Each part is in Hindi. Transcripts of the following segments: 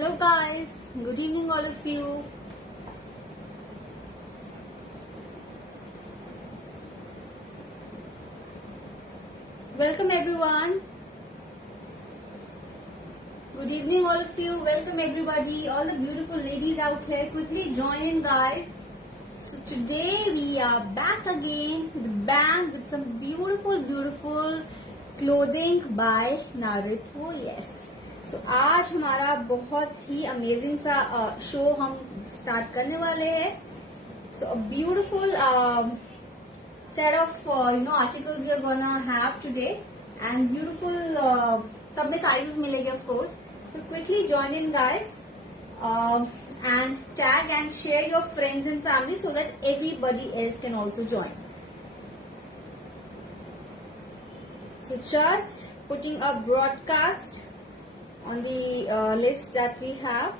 Hello guys, good evening all of you. Welcome everyone. Good evening all of you. Welcome everybody, all the beautiful ladies out here. Quickly join in guys. So today we are back again with a bang with some beautiful clothing by Naruto. Yes. So आज हमारा बहुत ही अमेजिंग सा शो हम स्टार्ट करने वाले हैं. So a beautiful set of articles we are gonna have today and beautiful सब में sizes मिलेंगे of course. So quickly join in guys and tag and share your friends and family so that everybody else can also join. So just putting a broadcast on the list that we have.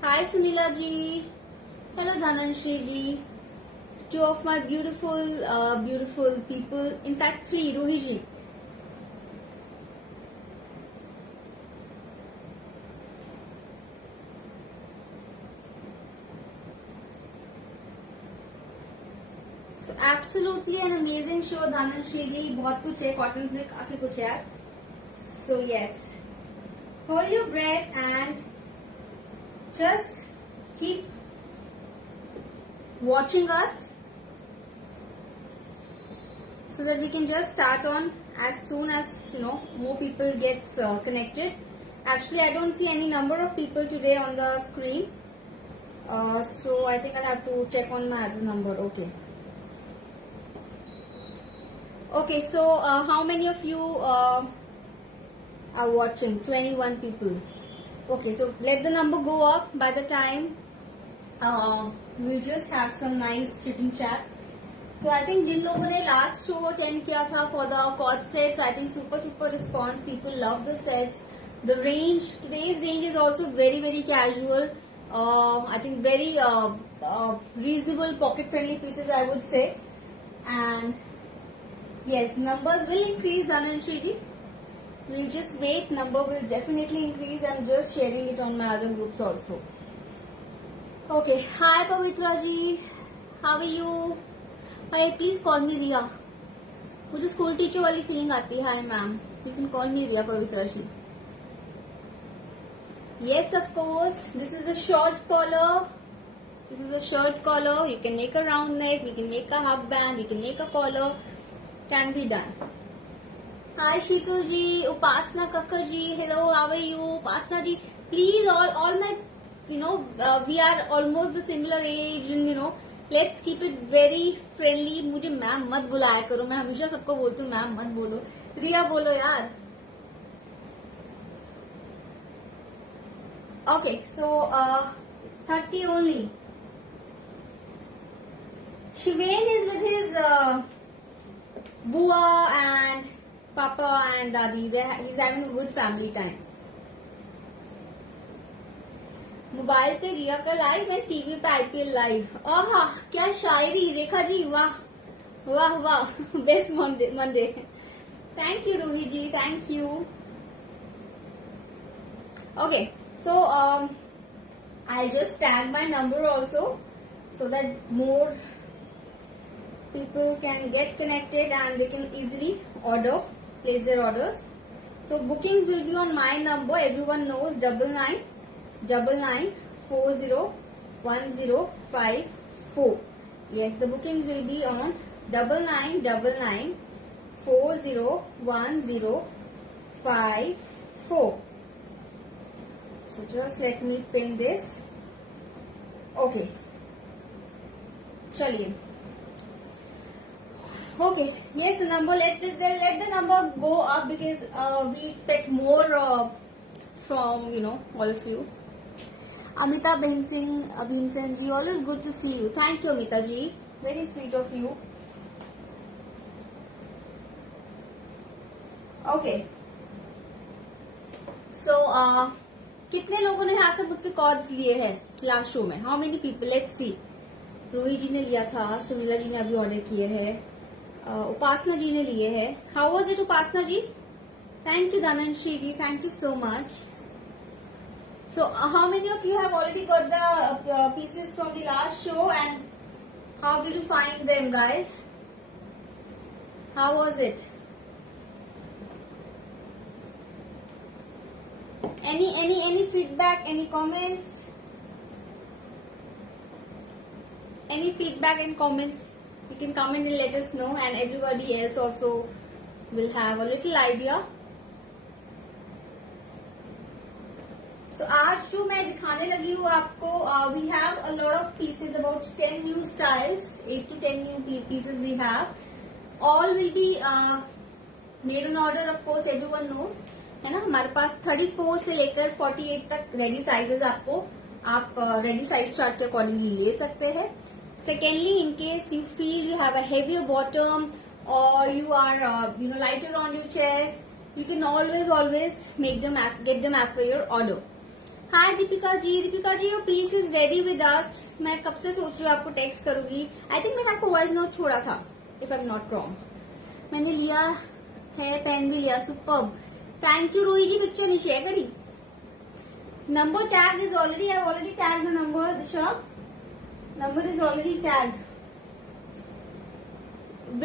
Hi Sunila ji. Hello Dhananshi ji. Two of my beautiful people. In fact, three. Ruhi ji. So absolutely an amazing show Dhananshi ji. बहुत कुछ है. Cotton में काफी कुछ है. So yes, hold your breath and just keep watching us so that we can just start on as soon as more people gets connected. Actually, I don't see any number of people today on the screen, so I think I'll have to check on my other number. Okay, so how many of you are watching? 21 people. Okay, so let the number go up. By the time we'll just have some nice chitting chat. So I think जिन लोगों ने last show attend किया था for the cord sets, I think super response. People love the sets. The range, today's range is also very casual. I think very reasonable pocket friendly pieces I would say. And yes, numbers will increase Dhananshi ji. We'll just wait, number will definitely increase. I'm just sharing it on my other groups also. Okay, hi Pavitra ji, how are you? Hi, please call me Riya. मुझे स्कूल टीचर वाली फीलिंग आती है. Hi ma'am, you can call me Riya Pavitra ji. Yes, of course, this is a short collar. This is a shirt collar. You can make a round neck, we can make a half band, we can make a collar. Can be done. Hi Sheetal ji, Upasna Kakkar ji, hello, how are you? Upasna ji, please all my, we are almost the similar age and let's keep it very friendly. मुझे मैम मत बुलाया करो, मैं हमेशा सबको बोलती हूँ मैम मत बोलो. रिया बोलो यार. Okay, so 30 only. Shivain is with his Bua and Papa and Dadi. He's having a good family time. Mobile पे रिया का लाइव एंड टीवी पे आईपीएल लाइव. आहा क्या शायरी रेखा जी. वाह best Monday. Thank you Ruhi ji, thank you. Okay, so I just tag my number also so that more people can get connected and they can easily place their orders. So bookings will be on my number. Everyone knows 9999401054. Yes, the bookings will be on 9999401054. So just let me pin this. Okay. चलिए. Okay, yes, the number, let the number go up because we expect more from all of you. Amita Bhim Sen ji, always good to see you. Thank you Amita ji, very sweet of you. Okay, so कितने लोगों ने यहाँ से मुझसे कॉर्ड्स लिए हैं लास्ट शो में? How many people? Let's see. रोही जी ने लिया था, सुनीला जी ने अभी ऑर्डर किए हैं, उपासना जी ने लिए हैं. How was it Upasana ji? Thank you Dhananshi ji, thank you so much. So how many of you have already got the pieces from the last show, and how did you find them, guys? How was it? Any feedback, any comments? Any feedback and comments? You can comment and let us know, and everybody else also will have a little idea. So आज जो मैं दिखाने लगी हूँ आपको, we have a lot of pieces, about 10 new styles, 8 to 10 new pieces we have. All will be made on order, of course, everyone knows, है ना. हमारे पास 34 से लेकर 48 तक रेडी साइजेस आपको, आप रेडी साइज चार्ट के अकॉर्डिंगली ले सकते हैं. Secondly, in case you feel you have a heavier bottom or you are lighter on your chest, you can always get them as per your order. Hi Deepika ji, your piece is ready with us. मैं कब से सोच रही हूँ आपको टेक्स्ट करूंगी. I think मैंने आपको वॉइस नोट छोड़ा था, if I'm not wrong. मैंने लिया है, पेन भी लिया. Superb, thank you. रोही जी पिक्चर नहीं शेयर करी. Number tag is already, I've already tagged the number. Disha, number is already tagged.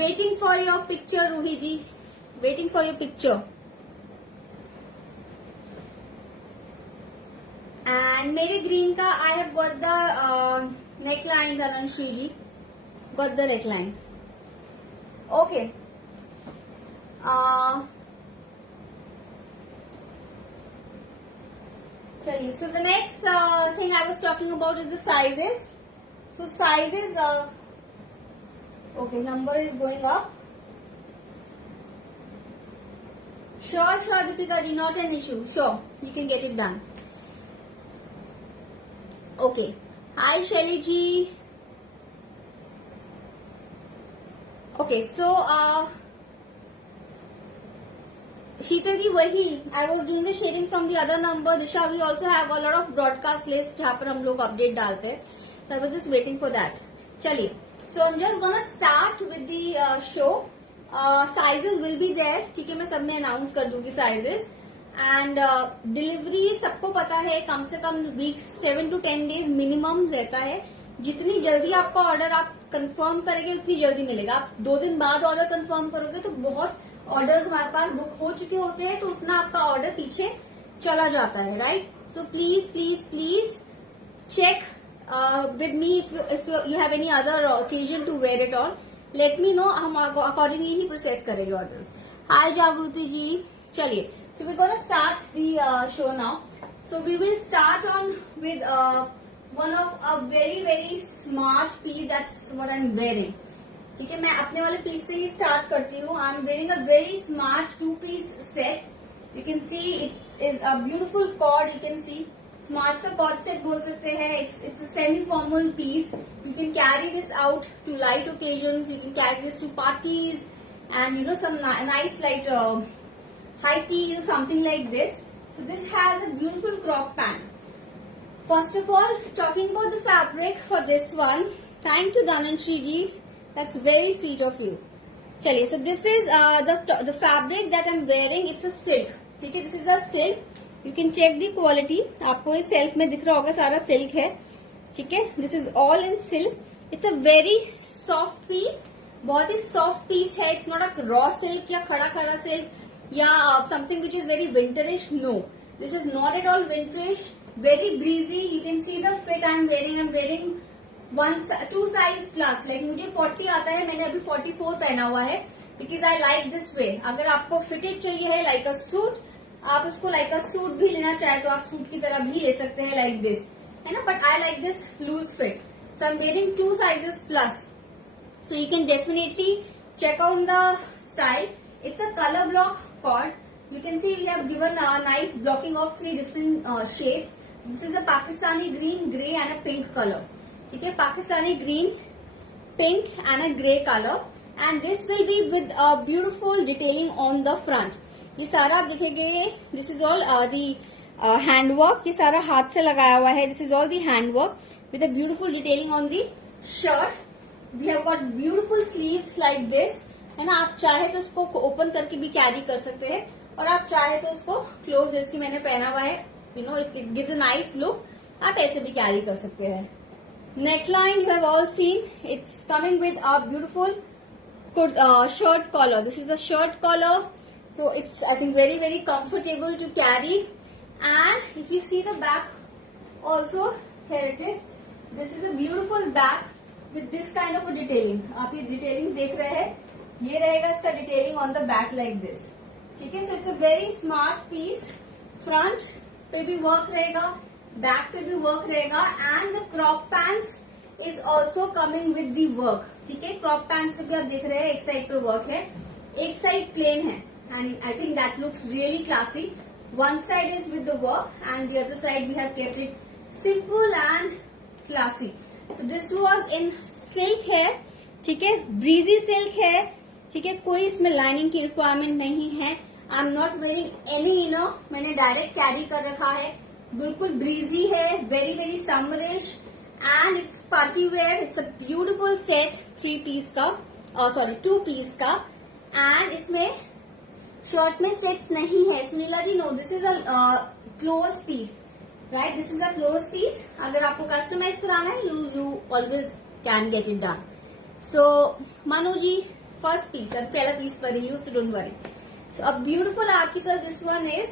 Waiting for your picture, Ruhi ji. Waiting for your picture. And मेरे green का I have got the neckline, Dhananshri ji. Got the neckline. Okay. चलिए. So the next thing I was talking about is the sizes. So sizes, okay, number is going up. Sure, Deepika ji, not an issue. Sure, you can get it done. Okay. Hi, Shelly ji. Okay, so Sheetal ji, वही I was doing the sharing from the other number. Disha, we also have a lot of broadcast list जहाँ पर हम लोग अपडेट डालते हैं. So I was just waiting for that. चलिए. So I'm just gonna start with the show. Sizes will be there. ठीक है, मैं सब में अनाउंस कर दूंगी sizes. And डिलीवरी सबको पता है, कम से कम वीक्स 7 to 10 days मिनिमम रहता है. जितनी जल्दी आपका ऑर्डर आप कंफर्म करेंगे उतनी जल्दी मिलेगा. आप 2 दिन बाद ऑर्डर कंफर्म करोगे तो बहुत ऑर्डर्स हमारे पास बुक हो चुके होते हैं, तो उतना आपका ऑर्डर पीछे चला जाता है, right. So please check with me if you have any other occasion to wear it on. Let me know, हम accordingly ही प्रोसेस करेंगे ऑर्डर्स. हाय जागृति जी. चलिए, so we're gonna start the show now. So we will start on with one of a very smart piece. That's what I'm wearing. ठीक है, मैं अपने वाले पीस से ही स्टार्ट करती हूँ. I am wearing a very smart 2-piece set. You can see it is a beautiful co-ord. You can see smart सा कॉर्ड सेट बोल सकते हैं. It's a semi formal piece. You can carry this out to light occasions. You can carry this to parties and some nice light high tees or something like this. So this has a beautiful crop pant. First of all, talking about the fabric for this one, thank you Dhananshri ji. That's very sweet of you. चलिए, so this is the fabric that I'm wearing. It's a silk. ठीक है, this is a silk. You can check the quality. आपको इस सेल्फ में दिख रहा होगा, सारा सिल्क है. ठीक है, this is all in silk. It's a very soft piece. बहुत ही सॉफ्ट पीस है. It's not a raw silk या खड़ा सिल्क या something which is very winterish. No, this is not at all winterish. Very breezy. You can see the fit I'm wearing. I'm wearing 2 size plus. Like मुझे 40 आता है, मैंने अभी 44 पहना हुआ है. Because I like this way. अगर आपको फिटेड चाहिए है like a suit, आप उसको like a suit भी लेना चाहे तो आप सूट की तरह भी ले सकते हैं like this, है ना. But I like this loose fit. So I'm wearing 2 sizes plus. So you can definitely check out the style. It's a color block cord. You can see we have given a nice blocking of 3 different shades. This is a Pakistani green, grey and a pink color. ठीक है, Pakistani green, pink and a grey color. And this will be with a beautiful detailing on the front. ये सारा आप देखेंगे. This is all the hand work. ये सारा हाथ से लगाया हुआ है. This is all the hand work with a beautiful detailing on the shirt. We have got beautiful sleeves like this, है ना. आप चाहे तो उसको ओपन करके भी कैरी कर सकते हैं और आप चाहे तो उसको क्लोज, जैसे मैंने पहना हुआ है, you know it gives a nice look. आप ऐसे भी कैरी कर सकते हैं. Neckline you have all scene. It's coming with a beautiful shirt collar. This is a shirt collar, so it's I think very comfortable to carry. And if you see the back also, here it is. This is a beautiful back with this kind of a detailing. आप ये detailings देख रहे हैं, ये रहेगा इसका detailing on the back like this. ठीक है, so it's a very smart piece. Front पे भी work रहेगा, back पे भी work रहेगा, and the crop pants is also coming with the work. ठीक है, क्रॉप पैंट्स पे भी आप देख रहे हैं एक साइड पे वर्क है, एक साइड प्लेन है, and I think that looks really classy. One side is with the work and the other side we have kept it simple and classy. तो दिस वाज इन सिल्क है. ठीक है, ब्रीजी सिल्क है. ठीक है, कोई इसमें लाइनिंग की रिक्वायरमेंट नहीं है. I am not wearing any inner, मैंने डायरेक्ट कैरी कर रखा है. बिल्कुल ब्रीजी है, very summerish, and it's party wear. It's a beautiful set, 2 piece का. and इसमें शर्ट में सेट्स नहीं है. Sunila ji, no, this is a close piece, right? This is a close piece. अगर आपको कस्टमाइज कराना है, you always can get it done. So Manu ji, first piece, अब पहला पीस पर ही, so don't worry. So a beautiful article this one is.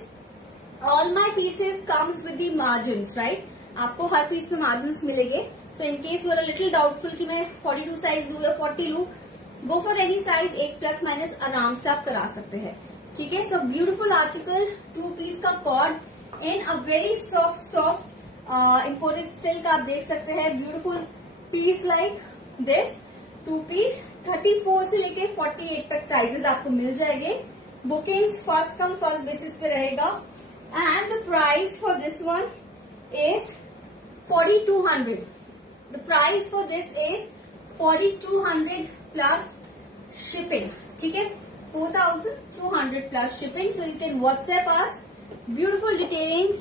All my pieces comes with the margins, right? आपको हर पीस में मार्जिन्स मिलेंगे. तो in case you are little doubtful कि मैं 42 साइज लू या 40 लू, गो फॉर एनी साइज. एक प्लस माइनस आराम से आप करा सकते हैं. ठीक है, सो ब्यूटिफुल आर्टिकल, 2 पीस का co-ord in a very soft imported silk. आप देख सकते हैं beautiful piece like this. 2 piece 34 से लेके 48 तक साइजेस आपको मिल जाएंगे. Bookings first come first basis पे रहेगा. And the price for this one is 4200. The price for this is 4200 plus shipping. ठीक है, 4200 plus shipping. So you can WhatsApp us. Beautiful detailings.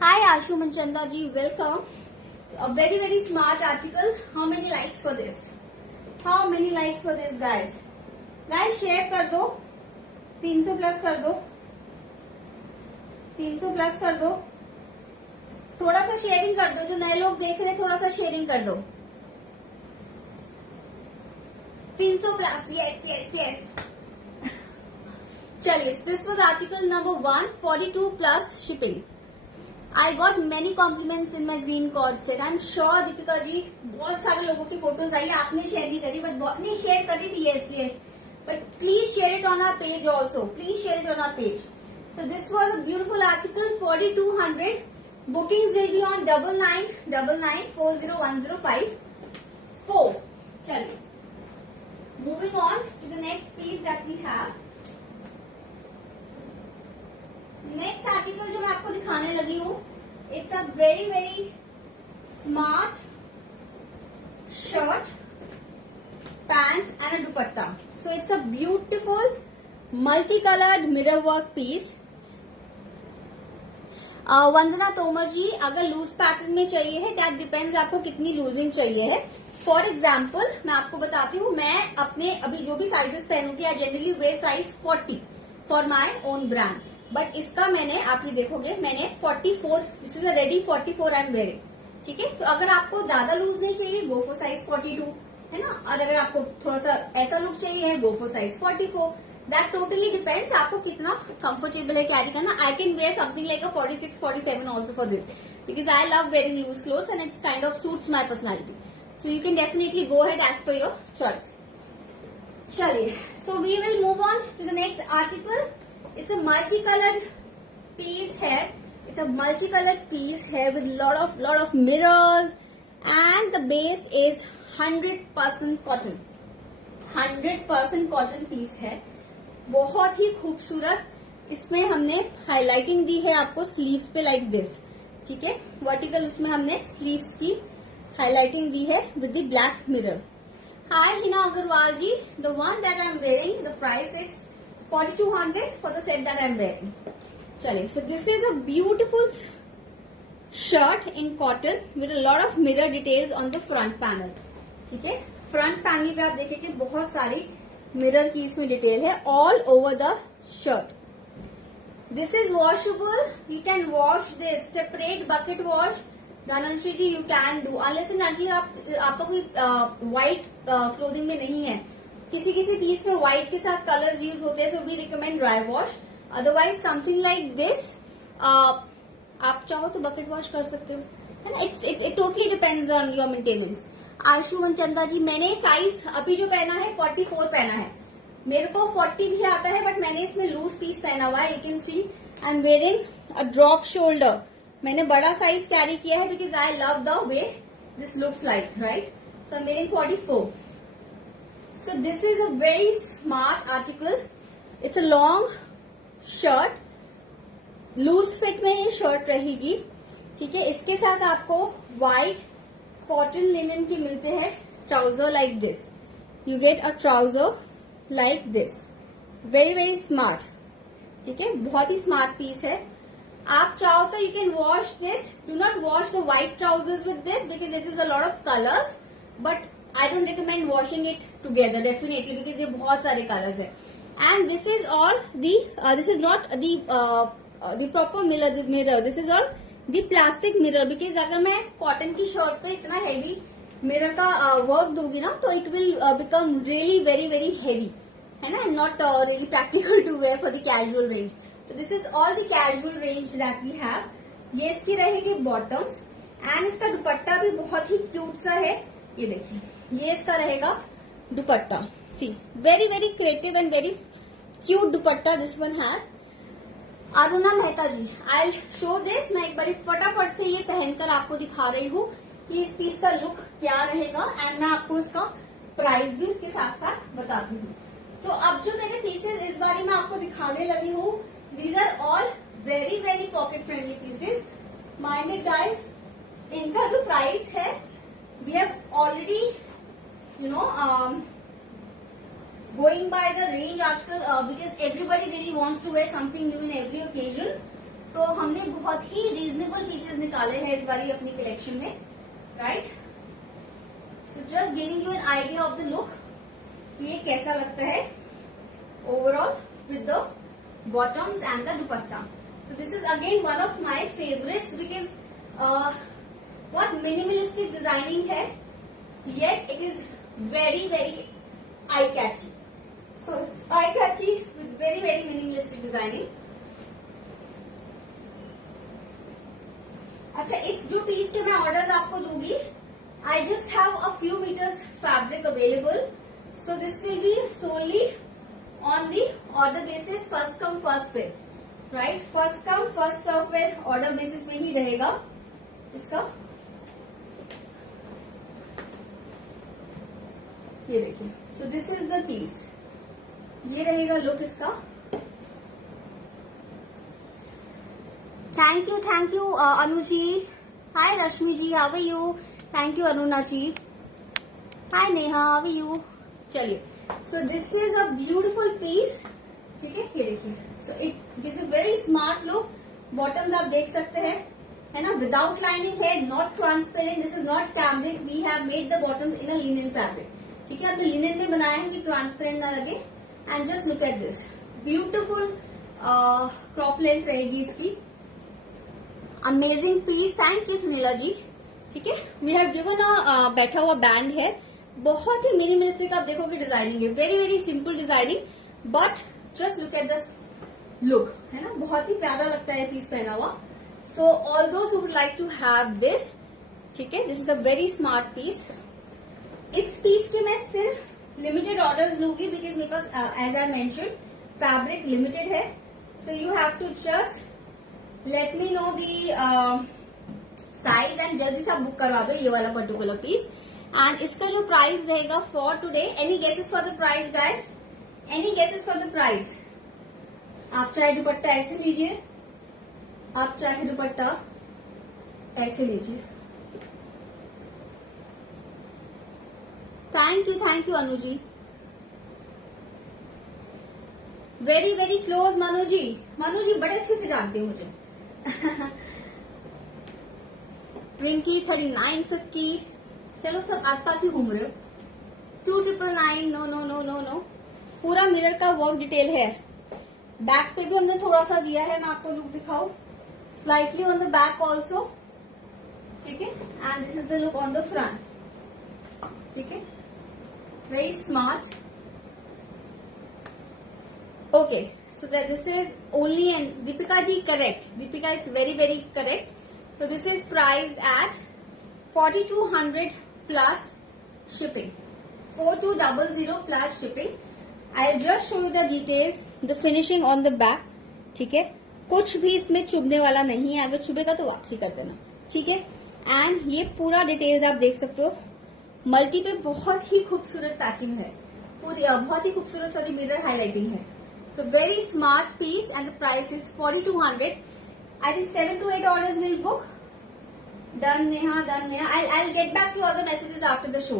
Hi Ashu Manchanda ji, welcome. A very smart article. How many likes for this? How many likes for this, guys? Guys, share कर दो. 300 plus कर दो. 300 plus कर दो. थोड़ा सा शेयरिंग कर दो. जो नए लोग देख रहे हैं, थोड़ा सा शेयरिंग कर दो. 300 प्लस. यस. चलिए, this was article number 1, 42 plus shipping. I got many compliments in my green cord set. I am sure Deepika ji, बहुत सारे लोगों की फोटोज आई. आपने शेयर नहीं करी, बट बहुत ने शेयर करी थी. Yes, but please share it on our page also. Please share it on our page. So this was a beautiful article, 4200. Bookings will be on 9999401054. चलिए, moving on to the next piece that we have. Next article जो मैं आपको दिखाने लगी हूँ, it's a very smart shirt, pants and a dupatta. So it's a beautiful multicolored mirror work piece. वंदना तोमर जी, अगर लूज पैटर्न में चाहिए है, दैट डिपेंड्स आपको कितनी लूजिंग चाहिए है. फॉर एग्जाम्पल मैं आपको बताती हूँ, मैं अपने अभी जो भी साइजेस पहनूंगी, I generally wear size 40 for my own brand. But इसका मैंने, आप ये देखोगे, मैंने 44, this is a ready 44 I am wearing. ठीक है, तो अगर आपको ज्यादा लूज नहीं चाहिए, गो फॉर साइज 42, है ना. और अगर आपको थोड़ा सा ऐसा लुक चाहिए, go for size 44. That totally depends आपको कितना कंफर्टेबल है कैरी करना. I can wear something like a 46, 47 also for this, because I love wearing loose clothes and it's kind of suits my personality. So you can definitely go head as per your choice. चलिए, so we will move on to the next article. It's a multi coloured piece है. It's a multicolored piece here with lot of mirrors, and the base is 100% cotton. 100% cotton piece है. बहुत ही खूबसूरत. इसमें हमने हाईलाइटिंग दी है आपको स्लीव्स पे लाइक दिस. ठीक है, वर्टिकल उसमें हमने स्लीव्स की हाईलाइटिंग दी है with the black mirror. Hi Hina Agarwal ji, the one that I am wearing, the price is 4200 for the set that I am wearing. चलिए, so this is a beautiful shirt in cotton with a lot of mirror details on the front panel. ठीक है, फ्रंट पैनल पे आप देखेंगे बहुत सारी मिरर की इसमें डिटेल है all over the shirt. This is washable, you can wash this, separate bucket wash Dhanashree ji you can do, unless and until आपका कोई व्हाइट क्लोथिंग में नहीं है, किसी किसी पीस में व्हाइट के साथ कलर्स यूज होते हैं, so we recommend dry wash, otherwise something like this आप चाहो तो बकेट वॉश कर सकते हो, है ना, it totally depends on your maintenance. Ashu Vanchanda ji, मैंने साइज अभी जो पहना है 44 पहना है, मेरे को 40 भी आता है, बट मैंने इसमें लूज पीस पहना हुआ है, you can see I am wearing a drop shoulder, मैंने बड़ा साइज कैरी किया है because I love the way this looks like, right, so I am wearing 44। So this is a very smart article, it's a long shirt, loose fit में ये शर्ट रहेगी, ठीक है, इसके साथ आपको व्हाइट कॉटन लिनन के मिलते हैं trouser like this, you get a trouser like this, very very smart, ठीक है, बहुत ही स्मार्ट पीस है। आप चाहो तो you can wash this, do not wash the white trousers with this because it is a lot of colours, but I don't recommend washing it together definitely because ये बहुत सारे कलर्स है, and this is all this is not the proper mirror, this is all the plastic mirror because अगर मैं कॉटन की शर्ट पे इतना हेवी मिरर का वर्क दूंगी ना तो it will become really very very heavy, है ना, not really practical to wear for the casual range. तो this is all the casual range that we have, ये इसकी रहेगी बॉटम्स, एंड इसका दुपट्टा भी बहुत ही क्यूट सा है, ये देखिए ये इसका रहेगा dupatta, see very very creative and very cute dupatta this one has. Aruna Mehta ji, I show this, मैं एक बार फटाफट से ये पहनकर आपको दिखा रही हूँ कि इस पीस का लुक क्या रहेगा, एंड मैं आपको इसका प्राइस भी उसके साथ साथ बताती हूँ। तो अब जो मेरे पीसेस इस बारी मैं आपको दिखाने लगी हूँ, these are all very very pocket friendly pieces, minded guys, इनका जो प्राइस है we have already you know going by the range आजकल because everybody really wants to wear something new in every occasion, तो हमने बहुत ही रीजनेबल पीसेस निकाले हैं इस बारी अपनी कलेक्शन में, right, so just giving you an idea of the look, ये कैसा लगता है overall with the bottoms and the dupatta. So this is again one of my favorites because बहुत मिनिमलिस्टिक डिजाइनिंग है, yet it is very very eye catchy. So it's eye catchy with very very minimalistic designing. अच्छा, इस जो पीस के मैं ऑर्डर्स आपको दूंगी, I just have a few meters fabric available, so this will be solely on the order basis, first come first पे, right, first come first serve पे order basis पे ही रहेगा इसका। ये देखिए, so this is the piece, ये रहेगा लुक इसका। Thank you Anu ji, hi Rashmi ji, how are you, thank you Aruna ji, hi Neha, how are you. चलिए, so this is a beautiful piece, ठीक है, ये देखिए, so it this is very smart look, bottoms आप देख सकते हैं, है ना, विदाउट लाइनिंग है, not transparent, this is not cambric, we have made the bottoms in a linen fabric, ठीक है, आपने लिनन में बनाया है कि ट्रांसपेरेंट ना लगे, and just look at this beautiful crop length रहेगी इसकी, amazing piece, thank you Sunila ji, ठीक है, वी हैव गिवन अ बैठा हुआ बैंड है, बहुत ही मिनिमलिस्टिक आप देखोगे डिजाइनिंग है, very very simple designing, but just look at this look, है ना, बहुत ही प्यारा लगता है पीस पहना हुआ। So all those who would like to have this, ठीक है, this is a very smart piece. इस पीस के मैं सिर्फ लिमिटेड ऑर्डर्स लूंगी बिकॉज मेरे पास as I mention fabric limited है, so you have to just let me know the size and जल्दी से आप बुक करवा दो ये वाला पर्टिकुलर पीस। एंड इसका जो प्राइस रहेगा for today, any guesses for the price guys, any guesses for the price? आप चाहे दुपट्टा ऐसे लीजिए, आप चाहे दुपट्टा ऐसे लीजिए। Thank you Anu ji, very very close Manu ji, Manu ji बड़े अच्छे से जानते हैं मुझे। ट्विंकी 3950, चलो सब आसपास ही घूम रहे हो। 2999, no no no no no, पूरा मिरर का वर्क डिटेल है, बैक पे भी हमने थोड़ा सा दिया है, मैं आपको लुक दिखाऊं, slightly on the back also, ठीक है, and this is the look on the front, ठीक है, very smart. Okay, so that this is only, and Deepika ji correct, Deepika is very very correct. So this is priced at 4200 plus shipping, 4200 plus shipping. I'll just show you the details, the finishing on the back, ठीक है, कुछ भी इसमें चुभने वाला नहीं है, अगर चुभेगा तो वापसी कर देना, ठीक है. एंड ये पूरा डिटेल्स आप देख सकते हो, मल्टी पे बहुत ही खूबसूरत पैचिंग है, पूरी बहुत ही खूबसूरत सारी मिरर हाईलाइटिंग है. So very smart piece and the price is 4200. I think 7 to 8 orders will book. Done Neha, done Neha. I'll get back to other messages after the show.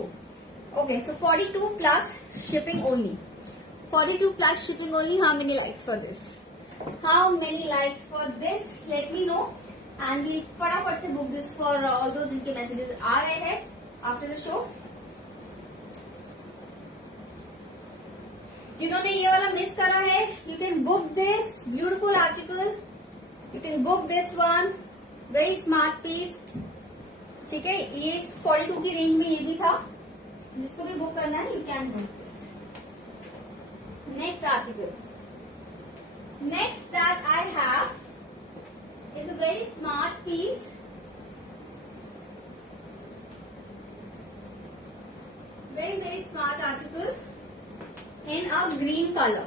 Okay, so 42 plus shipping only. 42 plus shipping only. How many likes for this? How many likes for this? Let me know. And we'll फटाफट से book this for all those जिनके messages आ रहे हैं after the show. जिन्होंने ये वाला मिस करा है, you can book this beautiful article, you can book this one, very smart piece, ठीक है. ये 42 की रेंज में ये भी था, जिसको भी बुक करना है you can book this. Next article, next that I have is a very smart piece, very very smart article in a green color,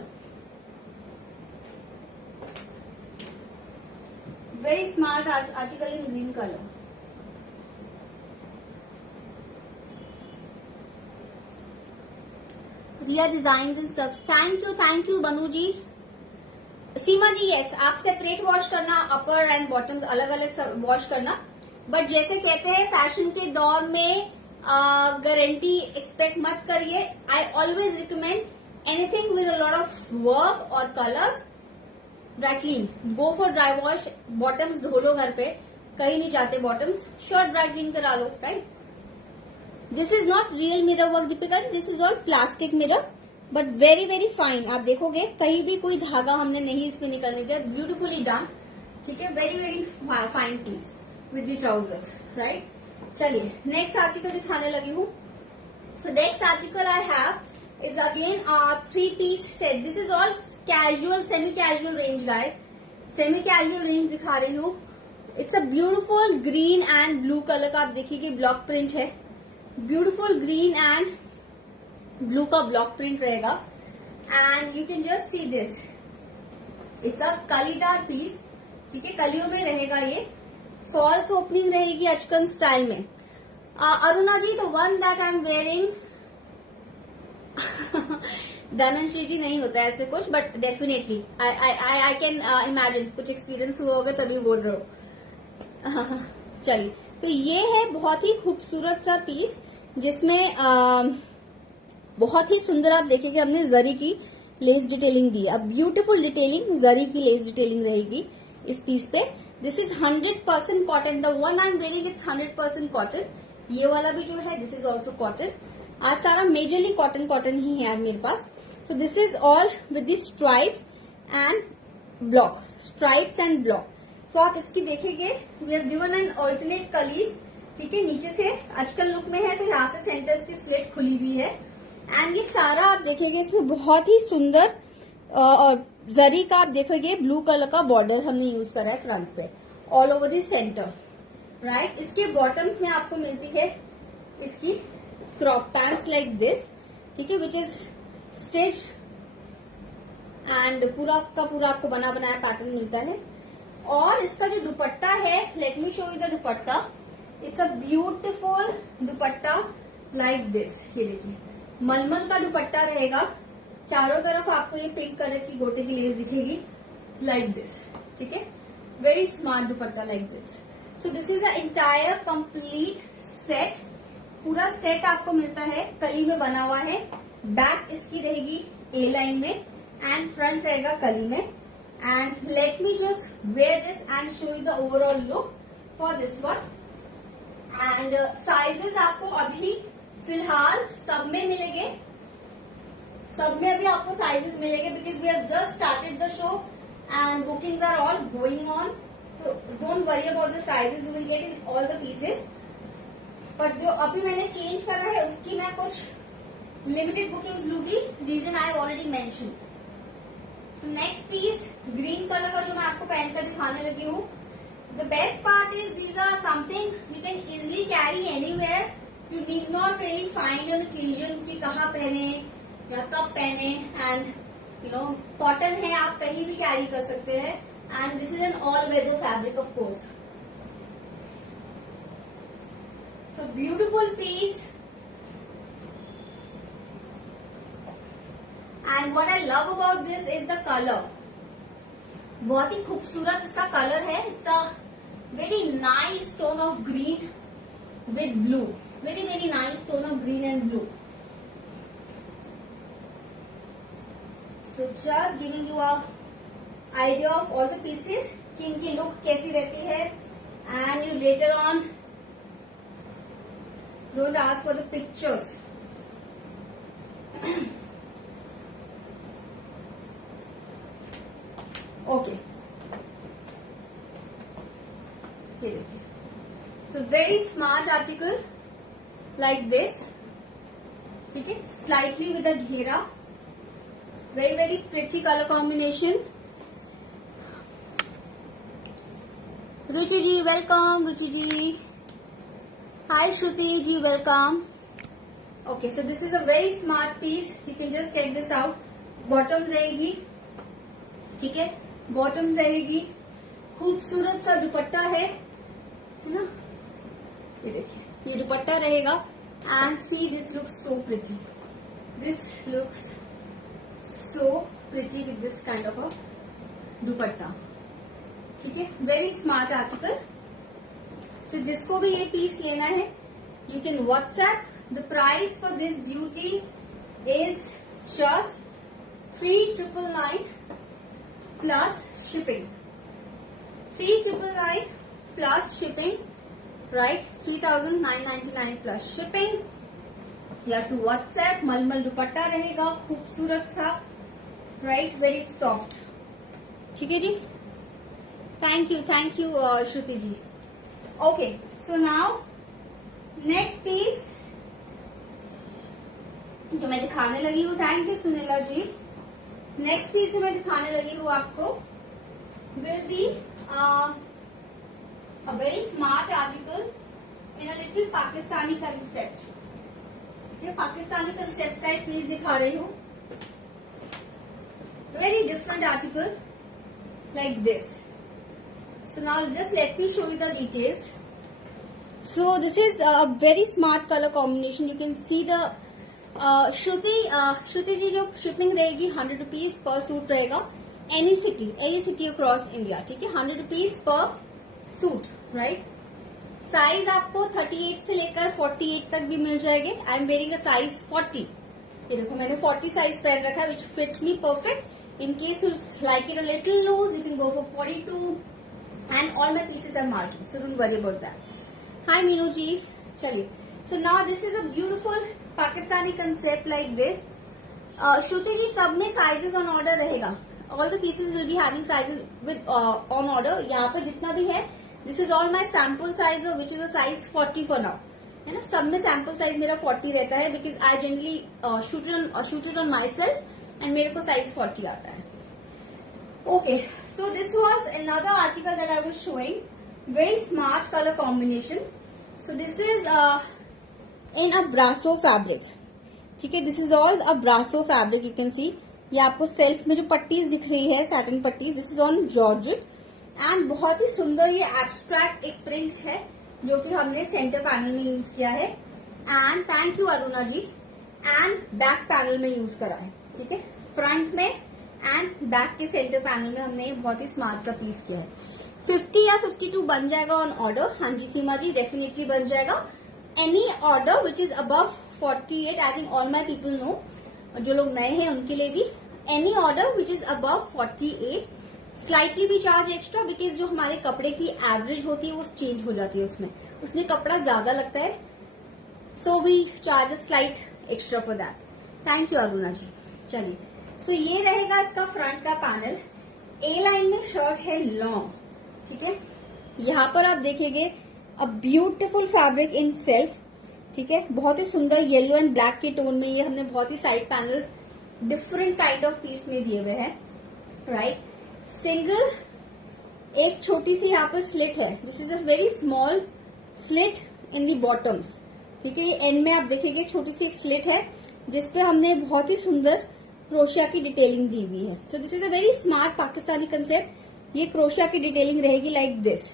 very smart article in green color. Riya Designs and stuff. Thank you Banu ji. Seema ji, yes, आप सेपरेट वॉश करना, अपर एंड बॉटम्स अलग अलग वॉश करना, बट जैसे कहते हैं फैशन के दौर में गारंटी एक्सपेक्ट मत करिए. I always recommend anything with a lot of work or colors, dry clean, go for dry wash. bottoms धो लो घर पे, कहीं नहीं जाते bottoms, शर्ट ड्राई क्लीन करा लो, right. This is not real mirror work Deepika ji, this is all plastic mirror, but very very fine. आप देखोगे कहीं भी कोई धागा हमने नहीं इसमें निकलने दिया, ब्यूटिफुली डन, ठीक है, very very fine peace with the trousers, right. चलिए नेक्स्ट आर्टिकल दिखाने लगी हूँ. So next article I have is again a 3-piece set. This is all casual, semi-casual range, guys. Semi-casual range दिखा रही हूँ. It's a beautiful green and blue color का, आप देखिए ब्लॉक प्रिंट है, beautiful green and blue का ब्लॉक प्रिंट रहेगा. And you can just see this. It's a kalidar piece, ठीक है, कलियों में रहेगा ये. फॉल्स ओपनिंग रहेगी अचकन स्टाइल में. अरुणा जी, the one that I'm wearing धनंश्री जी नहीं होता है ऐसे कुछ, but definitely I can imagine, कुछ एक्सपीरियंस हुआ होगा तभी बोल रहे हो. चलिए, तो ये है बहुत ही खूबसूरत सा पीस, जिसमें बहुत ही सुंदर, आप देखिए हमने जरी की लेस डिटेलिंग दी है. अब ब्यूटीफुल डिटेलिंग, जरी की लेस डिटेलिंग रहेगी इस पीस पे. This is 100% cotton. The one I am wearing it's 100% cotton. ये वाला भी जो है दिस इज ऑल्सो कॉटन. आज सारा मेजरली कॉटन ही है मेरे पास. So this is all with the stripes and block, stripes and block. So आप इसकी देखेंगे, we have given an alternate kalis, ठीक है, नीचे से आजकल लुक में है, तो यहाँ से सेंटर्स की स्लिट खुली हुई है. एंड ये सारा आप देखेंगे इसमें बहुत ही सुंदर और जरी का, आप देखेंगे ब्लू कलर का बॉर्डर हमने यूज करा है फ्रंट पे all over the centre, right. इसके बॉटम्स में आपको मिलती है इसकी क्रॉप पैंट्स लाइक दिस, ठीक है, विच इज स्टिच एंड पूरा का पूरा आपको बना बनाया पैटर्न मिलता है. और इसका जो दुपट्टा है, let me show you the dupatta. It's a beautiful dupatta like this. ये देखिए मलमल का दुपट्टा रहेगा, चारों तरफ आपको ये पिंक कलर की गोटे की लेस दिखेगी लाइक दिस, ठीक है, very smart dupatta like this. So this is a entire complete set. पूरा सेट आपको मिलता है, कली में बना हुआ है. बैक इसकी रहेगी ए लाइन में एंड फ्रंट रहेगा कली में. And let me just wear this and show you the overall look for this one. And sizes आपको अभी फिलहाल सब में मिलेंगे. सब में अभी आपको साइजेस मिलेंगे because we have just started the show and bookings are all going on. तो don't worry about the sizes, you will get in all the pieces. But जो अभी मैंने चेंज करा है उसकी मैं कुछ लिमिटेड बुकिंग्स लूंगी, reason I already mention. So next piece green colour का जो मैं आपको पहन कर दिखाने लगी हूँ. The best part is these are something you can easily carry anywhere. You need not really find an occasion कि कहाँ पहने या कब पहने. एंड यू नो कॉटन है, आप कहीं भी कैरी कर सकते हैं. And this is an all weather fabric of course. So beautiful piece. And what I love about this is the colour. बहुत ही खूबसूरत इसका कलर है. It's a very nice tone of green with blue. Very very nice tone of green and blue. So just giving you a idea of all the pieces कि इनकी लुक कैसी रहती है. And you later on don't ask for the pictures. Okay. ये देखिए. So very smart article like this. ठीक है. Slightly with a घेरा. Very very pretty color combination. Ruchi ji welcome. Ruchi ji, hi Shruti ji welcome. Okay, so this is a very smart piece. You can just check this out. Bottoms रहेगी, ठीक है. Bottoms रहेगी. खूबसूरत सा दुपट्टा है ना. ये देखिए, ये दुपट्टा रहेगा. And see, this looks so pretty. This looks so pretty with this kind of a दुपट्टा. ठीक है. Very smart article. सो जिसको भी ये पीस लेना है you can WhatsApp. The price for this beauty is just 3,999 plus shipping. 3,999 plus shipping. Right. 3,999 plus shipping. या टू व्हाट्सएप. मलमल दुपट्टा रहेगा खूबसूरत सा. राइट. Very soft. ठीक है जी. Thank you Shruti ji. Okay, so now next piece जो मैं दिखाने लगी हूँ. Thank you Sunila ji. Next piece जो मैं दिखाने लगी हूँ आपको will be a very smart article in a little Pakistani concept. ये पाकिस्तानी कंसेप्ट का एक पीस दिखा रही हूँ. Very different article like this. So now just let me show you the details. So this is a very smart color combination. You can see the श्रुति जी जो शिपिंग रहेगी 100 रुपीज पर सूट रहेगा. Any city across India. ठीक है. 100 rupees per suit. Right. Size आपको 38 से लेकर 48 तक भी मिल जाएंगे. आई एम वेयरिंग अ साइज 40. ये देखो मैंने 40 साइज पहन रखा है which fits me perfect. In case you like it a little loose, you can go for 42. And all my pieces are margin, so don't worry about that. Hi Meenu ji. चलिए. So now this is a beautiful Pakistani concept like this. Shruti ji सब में sizes on order रहेगा. All the pieces will be having sizes with on order. यहाँ पर जितना भी है, this is all my sample size which is a size 40 for now. है ना. सब में sample size मेरा 40 रहता है because I generally shoot it on myself. And मेरे को साइज 40 आता है. Okay, so this was another article that I was showing. Very smart colour combination. So this is in a brasso fabric. ठीक है. This is all a brasso fabric. You can सी ये आपको सेल्फ में जो पट्टीज दिख रही है, सैटिन पट्टी. This is on georgette and बहुत ही सुंदर ये एब्स्ट्रैक्ट एक प्रिंट है जो कि हमने सेंटर पैनल में यूज किया है. And thank you Aruna ji. And back panel में यूज करा है. ठीक है. फ्रंट में एंड बैक के सेंटर पैनल में हमने बहुत ही स्मार्ट सा पीस किया है. 50 या 52 बन जाएगा ऑन ऑर्डर. हाँ जी सीमा जी, डेफिनेटली बन जाएगा. Any order which is above 48, I think all my people know. जो लोग नए हैं उनके लिए भी any order which is above 48. Slightly भी चार्ज एक्स्ट्रा बिकॉज जो हमारे कपड़े की एवरेज होती है वो चेंज हो जाती है उसमें कपड़ा ज्यादा लगता है. So we charge a slight extra for that. Thank you Aruna ji. चलिए, सो ये रहेगा इसका फ्रंट का पैनल। ए लाइन में शर्ट है लॉन्ग, ठीक है। यहाँ पर आप देखेंगे a beautiful fabric in self, ठीक है। बहुत ही सुंदर येलो एंड ब्लैक के टोन में ये हमने बहुत ही side panels different type of piece में दिए हुए हैं, राइट। सिंगल एक छोटी सी यहाँ पर स्लिट है, this is a very small slit in the bottoms, ठीक है। ये एंड में आप देखेंगे छोटी सी एक स्लिट है जिसपे हमने बहुत ही सुंदर क्रोशिया की डिटेलिंग दी हुई है। तो this is a very smart Pakistani concept. ये क्रोशिया की डिटेलिंग रहेगी like this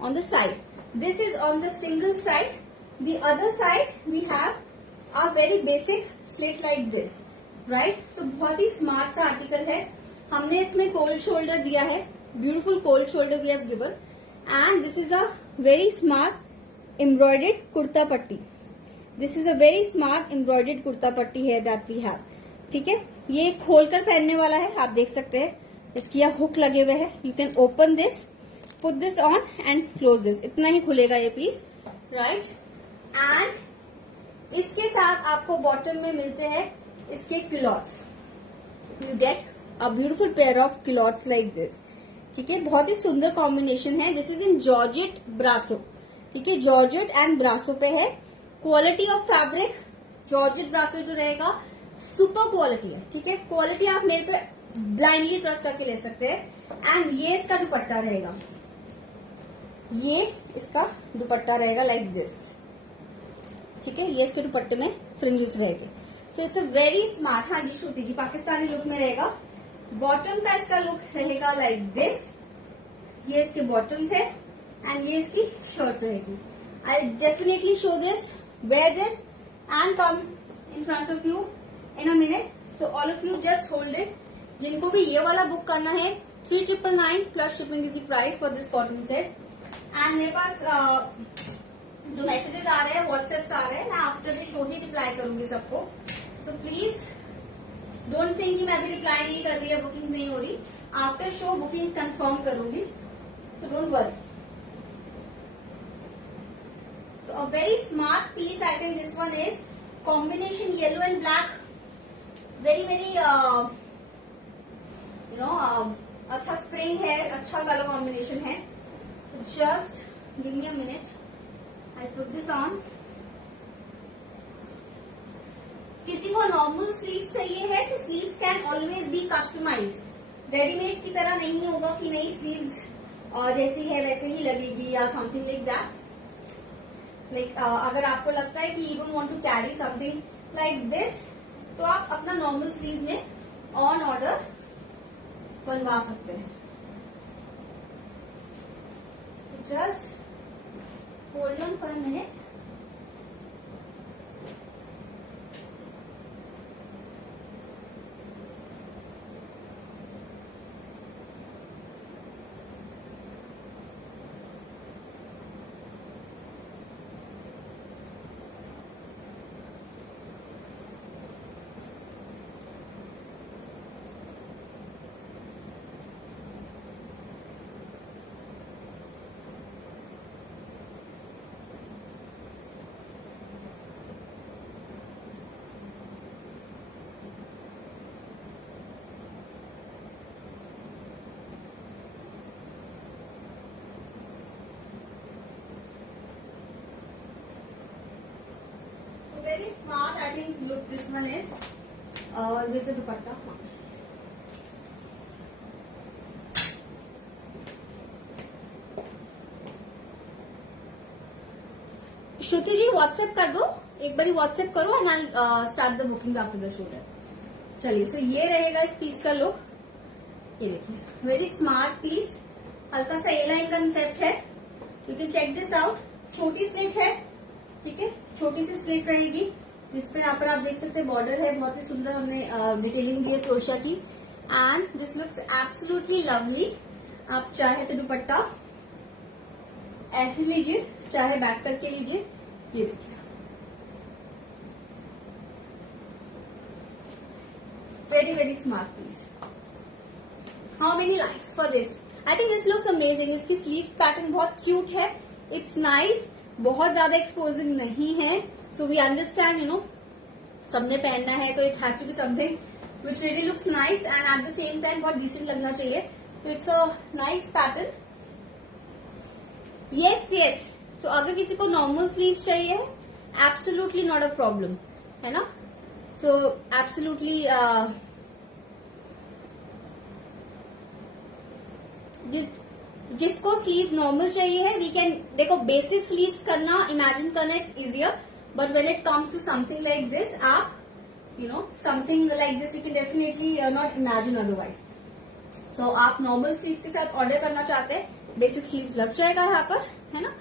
on the side. This is on the single side, the other side we have a very basic slit like this, right. So बहुत ही स्मार्ट सा आर्टिकल है। हमने इसमें कोल्ड शोल्डर दिया है, beautiful cold shoulder we have given, and this is a very smart embroidered kurta patti. This is a very smart embroidered kurta पट्टी है दैट वी हैव, ठीक है। ये खोलकर पहनने वाला है, आप देख सकते हैं इसकी यहाँ हुक लगे हुए हैं। You can open this, put this on and close this, इतना ही खुलेगा ये पीस, राइट। एंड इसके साथ आपको बॉटम में मिलते हैं इसके clothes. You get a beautiful pair of clothes like this, ठीक है। बहुत ही सुंदर कॉम्बिनेशन है। दिस इज इन जॉर्जेट ब्रासो, ठीक है। जॉर्जेट एंड ब्रासो पे है। क्वालिटी ऑफ फैब्रिक जॉर्जेट ब्रासो जो रहेगा सुपर क्वालिटी है, ठीक है। क्वालिटी आप मेरे पे ब्लाइंडली ट्रस्ट करके ले सकते हैं। एंड ये इसका दुपट्टा रहेगा, ये इसका दुपट्टा रहेगा लाइक दिस, ठीक है। ये इसके दुपट्टे में फ्रिंजेस रहेंगे। सो इट्स अ वेरी स्मार्ट, हाँ जी श्रुति जी, पाकिस्तानी लुक में रहेगा। बॉटम का इसका लुक रहेगा लाइक दिस, ये इसके बॉटम्स है एंड ये इसकी शर्ट रहेगी। I definitely show this, wear this and come in front of you in a minute. So all of you just hold it. जिनको भी ये वाला बुक करना है 3999 plus shipping is the price for this cotton set. And मेरे पास जो मैसेजेस आ रहे हैं, व्हाट्सएप्स आ रहे हैं, मैं after the show he reply करूंगी सबको। सो प्लीज डोंट थिंक कि मैं अभी रिप्लाई नहीं कर रही है, बुकिंग नहीं हो रही। आफ्टर शो बुकिंग कंफर्म करूंगी, तो don't worry. So a very smart piece, I think this one is combination yellow and black, very अच्छा स्प्रिंग है, अच्छा कलर कॉम्बिनेशन है। Just give me a minute, I put this on. किसी को नॉर्मल स्लीव्स चाहिए है तो sleeves can always be customise, readymade की तरह नहीं होगा कि नई स्लीव्स जैसी है वैसे ही लगेगी या समथिंग लाइक दैट। अगर आपको लगता है कि you don't want to carry something like this, तो आप अपना नॉर्मल स्लीव में ऑन ऑर्डर बनवा सकते हैं। Just hold on for a minute. Very smart, I think. Look, this one is this is dupatta. Shruti ji WhatsApp कर दो, एक बारी व्हाट्सएप करो and I start the bookings after the show. चलिए, सो ये रहेगा इस पीस का लुक। ये देखिए, वेरी स्मार्ट पीस, हल्का सा ए लाइन कंसेप्ट है। You can check this out. छोटी स्लिट है, ठीक है, छोटी सी स्लिट रहेगी जिस पर यहाँ पर आप देख सकते हैं बॉर्डर है, बहुत ही सुंदर हमने डिटेलिंग दी है क्रोशिया की। And this looks absolutely lovely. आप चाहे तो दुपट्टा ऐसे लीजिए, चाहे बैक करके लीजिए। ये देखिए, very smart piece. How many likes for this? I think this looks amazing. इसकी स्लीव्स पैटर्न बहुत क्यूट है, इट्स नाइस, बहुत ज्यादा एक्सपोजिंग नहीं है। सो वी अंडरस्टैंड, सबने पहनना है तो it has to be something which really looks nice and at the same time बहुत decent लगना चाहिए. So it's a nice pattern. Yes. So अगर किसी को normal sleeves चाहिए, absolutely not a problem, है ना? So absolutely जिसको स्लीव नॉर्मल चाहिए है, वी कैन, देखो बेसिक स्लीव्स करना, इमेजिन करना it's easier, but when it comes to something like this, आप something like this you can definitely not imagine otherwise. So आप नॉर्मल स्लीव के साथ ऑर्डर करना चाहते हैं, बेसिक स्लीव लग जाएगा यहाँ पर, है ना.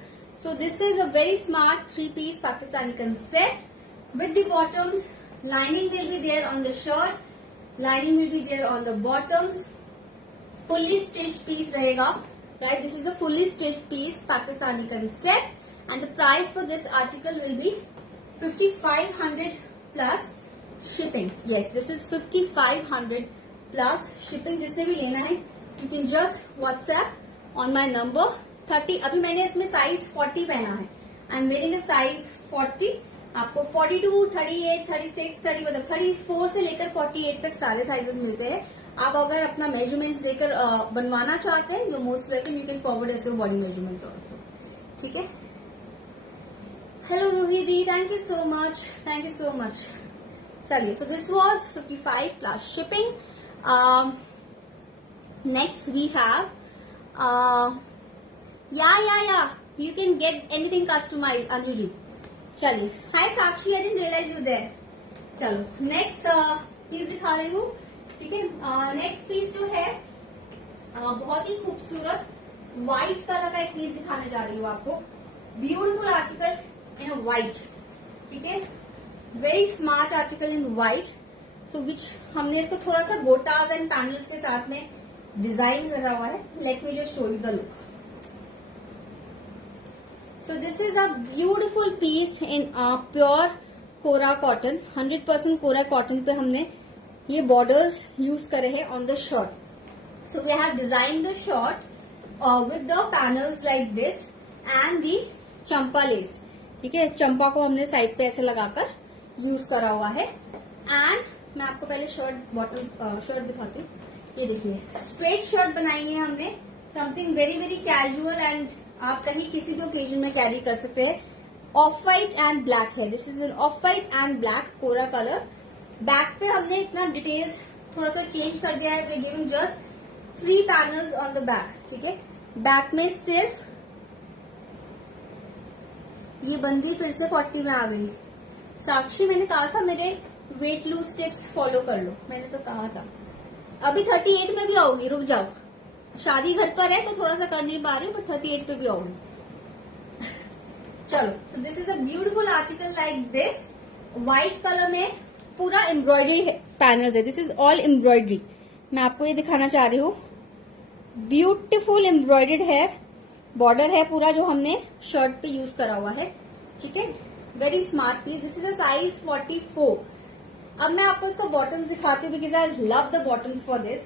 So this is a very smart 3-piece Pakistani concept with the bottoms. Lining will be there on the shirt, lining will be there on the bottoms. Fully stitched piece रहेगा, right? This is the fully stitched piece Pakistani concept, and the price for this article will be 5500 plus shipping. Yes, this is 5500 plus shipping. जिसने भी लेना है, you can just WhatsApp on my number 30. अभी मैंने इसमें साइज 40 पहना है. I'm wearing a size 40. आपको 42, 38, 36, 30 मतलब 34 से लेकर 48 तक सारे साइजेस मिलते हैं. आप अगर अपना मेजरमेंट्स देकर बनवाना चाहते हैं, जो most welcome, you can forward us your body measurements also. ठीक है. Hello Ruhi di, thank you so much, thank you so much. चलिए, so this was 55 plus shipping. Next we have या you can get anything customize. Anju ji, चलिए. Hi Sakshi, I didn't realize you there. चलो, नेक्स्ट पीस दिखा रही हूँ. ठीक है. नेक्स्ट पीस जो है बहुत ही खूबसूरत व्हाइट कलर का एक पीस दिखाने जा रही हूँ आपको. Beautiful article in white. ठीक है. Very smart article in white. So which हमने इसको थोड़ा सा गोटाज एंड पैनल्स के साथ में डिजाइन करा हुआ है. Let me just show you the look. So this is a beautiful piece in pure kora cotton. 100% kora cotton पे हमने ये बॉर्डर्स यूज करे हैं on the shirt. So we have design the shirt with the panels like this and the champa lace. ठीक है. चंपा को हमने साइड पे ऐसे लगाकर यूज करा हुआ है. एंड मैं आपको पहले शर्ट दिखाती हूँ. ये देखिए, स्ट्रेट शर्ट बनाई है हमने. Something very very casual and आप कहीं किसी भी ओकेजन में कैरी कर सकते हैं. ऑफ व्हाइट एंड ब्लैक है. This is an off white and black kora colour. Back पे हमने इतना डिटेल्स थोड़ा सा चेंज कर दिया है. We giving just 3 panels on the back. ठीक है. बैक में सिर्फ ये बंदी फिर से 40 में आ गई. साक्षी, मैंने कहा था मेरे वेट लूज टिप्स फॉलो कर लो. मैंने तो कहा था. अभी 38 में भी आऊंगी, रुक जाओ. शादी घर पर है तो थोड़ा सा कर नहीं पा रही, बट 38 पे भी आऊंगी. चलो. सो this is a beautiful article like this. White colour में पूरा एम्ब्रॉयडरी पैनल्स है. This is all embroidery. मैं आपको ये दिखाना चाह रही हूँ. ब्यूटीफुल एम्ब्रॉयडर्ड है. बॉर्डर है पूरा जो हमने शर्ट पे यूज करा हुआ है. ठीक है. Very smart piece. This is a size 44. अब मैं आपको इसका बॉटम्स दिखाती हूँ because I love the bottoms for this.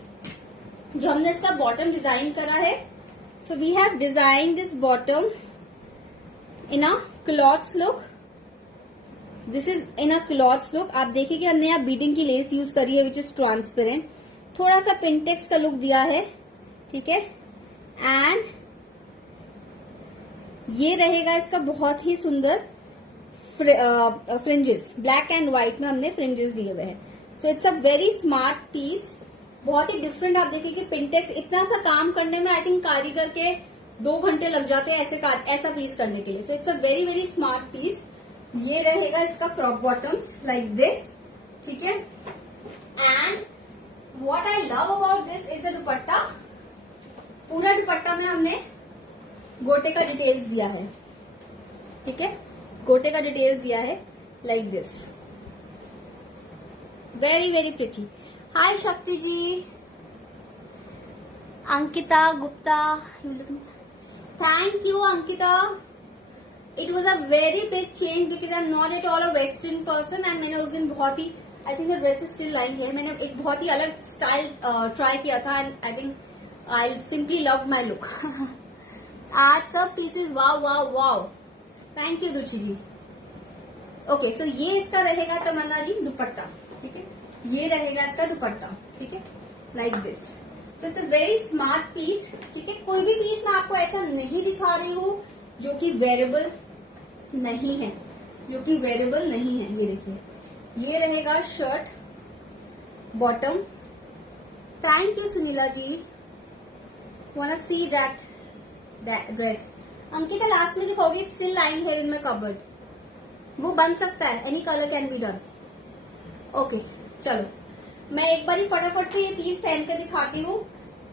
जो हमने इसका बॉटम डिजाइन करा है, so we have design this bottom in a cloth look. This is in a cloth look. आप देखिए कि हमने यहाँ बीडिंग की लेस यूज करी है विच इज ट्रांसपेरेंट. थोड़ा सा पिंटेक्स का लुक दिया है. ठीक है. एंड ये रहेगा इसका बहुत ही सुंदर फ्रिंजेस. ब्लैक एंड व्हाइट में हमने फ्रिंजेस दिए हुए हैं. So it's a very smart piece. बहुत ही डिफरेंट. आप देखिए कि पिंटेक्स इतना सा काम करने में आई थिंक कारीगर के 2 घंटे लग जाते हैं ऐसा पीस करने के लिए. So it's a very very smart piece. ये रहेगा इसका क्रॉप बॉटम्स लाइक दिस. ठीक है. And what I love about this is the dupatta. पूरा दुपट्टा में हमने गोटे का डिटेल्स दिया है. ठीक है. गोटे का डिटेल्स दिया है like this. Very very pretty. Hi Shakti ji, Ankita Gupta, thank you Ankita. It was a very big change because I am not at all a western person. And मैंने उस दिन बहुत ही, I think dress is still lying है, मैंने एक बहुत ही अलग स्टाइल ट्राई किया था. And I think I simply love my look. आज सब pieces wow wow wow. Thank you Ruchi ji. Okay, so ये इसका रहेगा तमन्ना जी दुपट्टा. ठीक है. ये रहेगा इसका दुपट्टा, ठीक है, like this. So it's a very smart piece, ठीक है। कोई भी पीस मैं आपको ऐसा नहीं दिखा रही हूँ जो कि वेरेबल नहीं है, जो कि वेरेबल नहीं है। ये देखिए, ये रहेगा shirt bottom. Thank you Sunila ji, wanna see that dress. Ankita last में दिखाओगे, it's still lying here in my cupboard. वो बन सकता है, any colour can be done. Okay चलो, मैं एक बार फटाफट से ये पीस पहन कर दिखाती हूँ।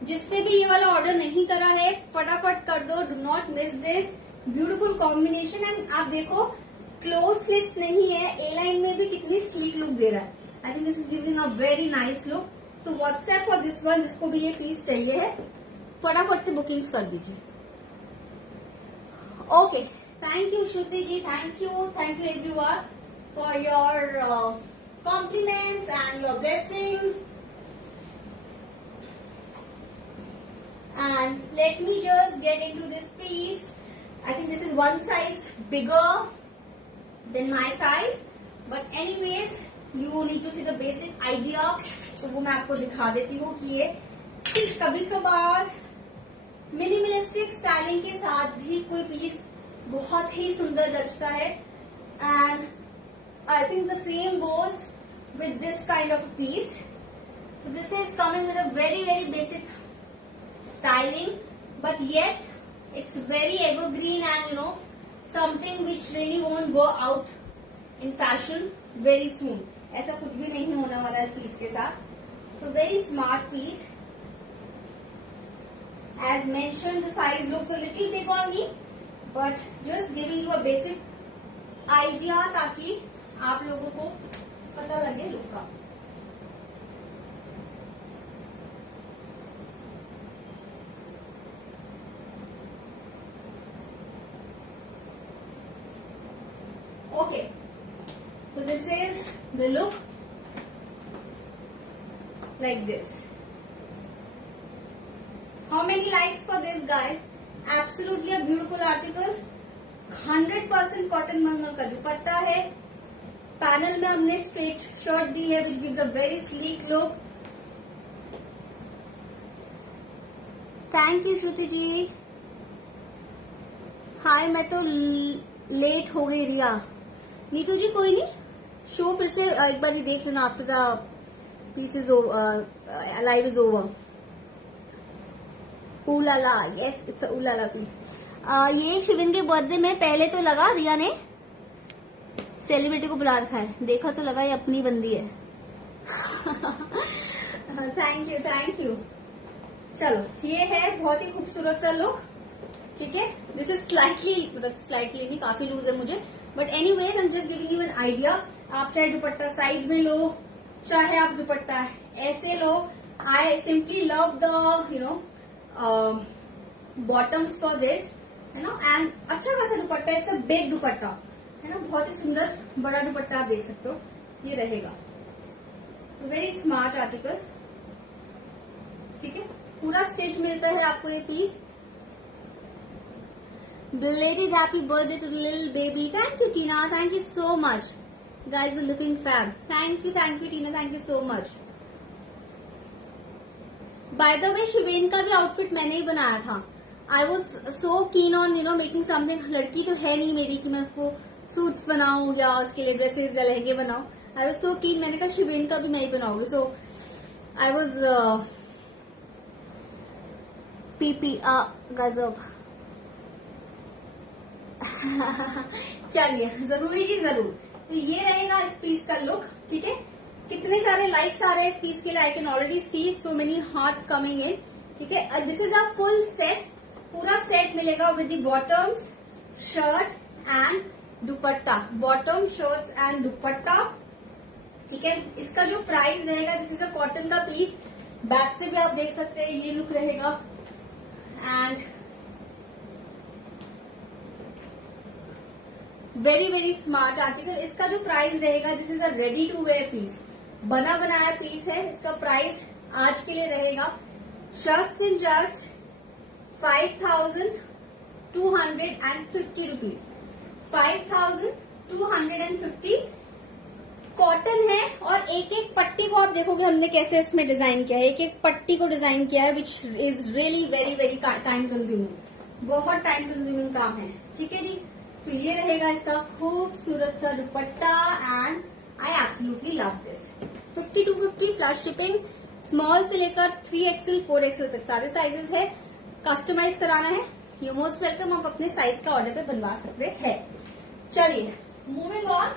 जिसने भी ये वाला ऑर्डर नहीं करा है फटाफट कर दो, do not miss this beautiful combination. And आप देखो क्लोज स्लिट्स नहीं है, ए लाइन में भी कितनी स्लीक लुक दे रहा है। आई think this is giving a very nice look. So WhatsApp for this one, जिसको भी ये पीस चाहिए है फटाफट से बुकिंग्स कर दीजिए। Okay, thank you Shruti ji, thank you everyone for your compliments and your blessings. And let me just get into this piece. I think this is one size bigger than my size, but anyways you need to see the basic idea. तो वो मैं आपको दिखा देती हूँ कि ये कभी कभार मिनिमलिस्टिक स्टाइलिंग के साथ भी कोई पीस बहुत ही सुंदर जचता है। And I think the same goes with this kind of a piece. So this is coming with a very basic styling, but yet it's very evergreen and something which really won't go out in fashion very soon. ऐसा कुछ भी नहीं होने वाला है इस पीस के साथ। So very smart piece. As mentioned, the size looks a little big on me, but just giving you a basic idea ताकि आप लोगों को पता लगे लुक का। Okay, so this is the look like this. How many likes for this, guys? Absolutely a beautiful article. 100% cotton मलमल का दुपट्टा है। पैनल में हमने स्ट्रेट शर्ट दी है which gives a very sleek look. Thank you Shruti ji. Hi, मैं तो लेट हो गई रिया। नीतू जी कोई नहीं, शो फिर से एक बार देख लेना after the piece is live is over. Ooh la la, yes it's a ooh la la piece. ये शिविन के बर्थडे में पहले तो लगा रिया ने सेलिब्रिटी को बुला रखा है, देखा तो लगा ये अपनी बंदी है। Thank you. चलो, ये है बहुत ही खूबसूरत सा लुक, ठीक है। दिस इज स्लाइटली नहीं, काफी लूज है मुझे, but anyways I am just giving you an idea. आप चाहे दुपट्टा साइड में लो, चाहे आप दुपट्टा ऐसे लो। I simply love the bottoms for this, है ना। एंड अच्छा खासा दुपट्टा, इट्स अ बिग दुपट्टा, है ना, बहुत ही सुंदर बड़ा दुपट्टा आप देख सकते हो, ये रहेगा। वेरी स्मार्ट आर्टिकल, ठीक है। पूरा स्टिच मिलता है आपको ये piece. Belated happy birthday to the little baby. Thank you, Tina. Thank you so much. Guys were looking fab. Thank you, Tina. Thank you so much. By the way, शिवेन का भी आउटफिट मैंने ही बनाया था। I was so keen on making something. लड़की तो है नहीं मेरी कि मैं उसको सूट्स बनाऊं या उसके लिए ड्रेसेस या लहंगे बनाऊं। आई वॉज सो कीन, मैंने कहा शिवेन का भी मैं ही बनाऊंगी। सो आई वॉज पीपी गजब। चलिए, जरूरी जी जरूर। तो ये रहेगा इस पीस का लुक, ठीक है। कितने सारे लाइक्स आ रहे हैं इस पीस के लिए, I can already see so many hearts coming in, ठीक है। This is a full set, पूरा सेट मिलेगा with the bottoms, shirt and dupatta, bottom shirts and dupatta, ठीक है। इसका जो प्राइस रहेगा, दिस इज अ कॉटन का पीस, बैक से भी आप देख सकते हैं ये लुक रहेगा। And very smart article. इसका जो प्राइस रहेगा, this is a ready to wear piece, बना बनाया पीस है। इसका प्राइस आज के लिए रहेगा just and just 5,250 rupees. 5,250 cotton है और एक एक पट्टी को आप देखोगे हमने कैसे इसमें डिजाइन किया है, एक एक पट्टी को डिजाइन किया है, which is really very very time consuming, बहुत टाइम कंज्यूमिंग काम है। ठीक है जी। तो ये रहेगा इसका खूबसूरत सा दुपट्टा and I absolutely love this. 50 to 50 plus shipping, small से लेकर 3XL 4XL तक सारे साइजेस है। कस्टमाइज कराना है, यू मोस्ट वेलकम, आप अपने साइज का ऑर्डर पे बनवा सकते हैं। चलिए moving on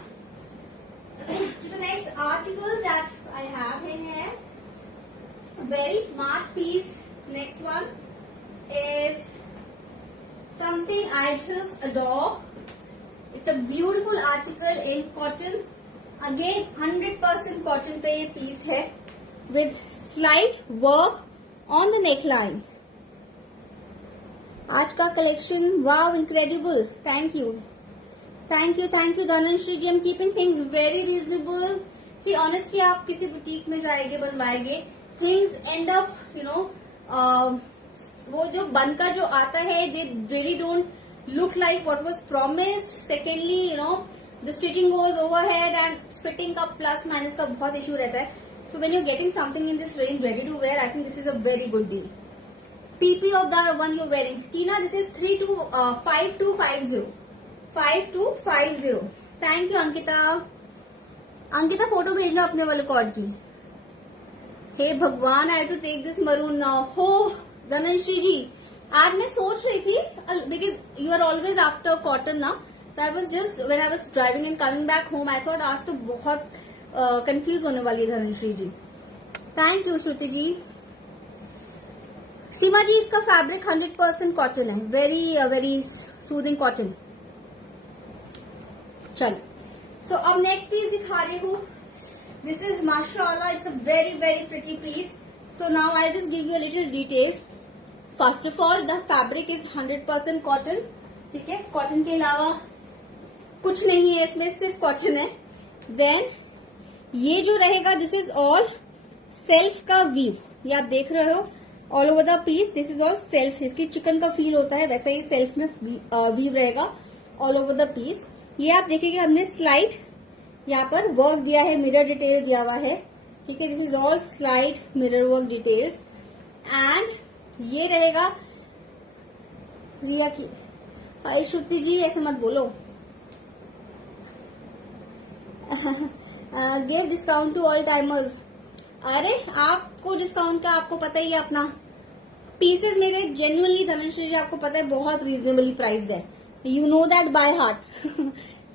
to the next article that I have in here. A very smart piece. Next one is something I just adore. It's a beautiful article in cotton. Again 100% cotton पे ये piece है with slight work on the neckline. आज का collection wow incredible, thank you Dhanashree ji. I'm keeping things very reasonable. See honestly आप किसी बुटीक में जाएंगे बनवाएंगे, things end up वो जो बनकर जो आता है they really don't look like what was promised. Secondly the stitching goes overhead and fitting का plus minus का बहुत issue रहता है. So when you're getting something in this range ready to wear, I think this is a very good deal. PP of the one you're wearing, Tina, this is 5250. 5250. Thank you Ankita. Ankita photo भेज लो अपने वाले कॉर्ड की। हे भगवान, I to take this maroon now. हो धनश्री जी, आज मैं सोच रही थी because you are always after cotton ना, so I was just when I was driving and coming back home I thought आज तो बहुत कंफ्यूज होने वाली है धनश्री जी। Thank you Shruti ji. सीमा जी, इसका फैब्रिक 100% कॉटन है, वेरी वेरी सूदिंग कॉटन। चलो, सो अब नेक्स्ट पीस दिखा रही हूँ। दिस इज माशाअल्लाह, it's a very very pretty piece. So now I just give you a little details. First of all the fabric is 100% cotton. ठीक है, कॉटन के अलावा कुछ नहीं है इसमें, सिर्फ कॉटन है। देन ये जो रहेगा दिस इज ऑल सेल्फ का वीव, ये आप देख रहे हो all over the piece, this is all self. इसकी चिकन का फील होता है, वैसा ही सेल्फ में वीव रहेगा ऑल ओवर द पीस। ये आप देखेंगे हमने स्लाइड यहाँ पर वर्क दिया है, मिरर डिटेल दिया हुआ है। ठीक है, this is all slide mirror work details. And ये रहेगा रिया की। हाय श्रुति जी, ऐसे मत बोलो। Give discount to all timers. अरे आपको डिस्काउंट का आपको पता ही है अपना। पीसेस मेरे जेन्युइनली धनश्री जी आपको पता है बहुत रीजनेबली प्राइस्ड है, you know that by heart.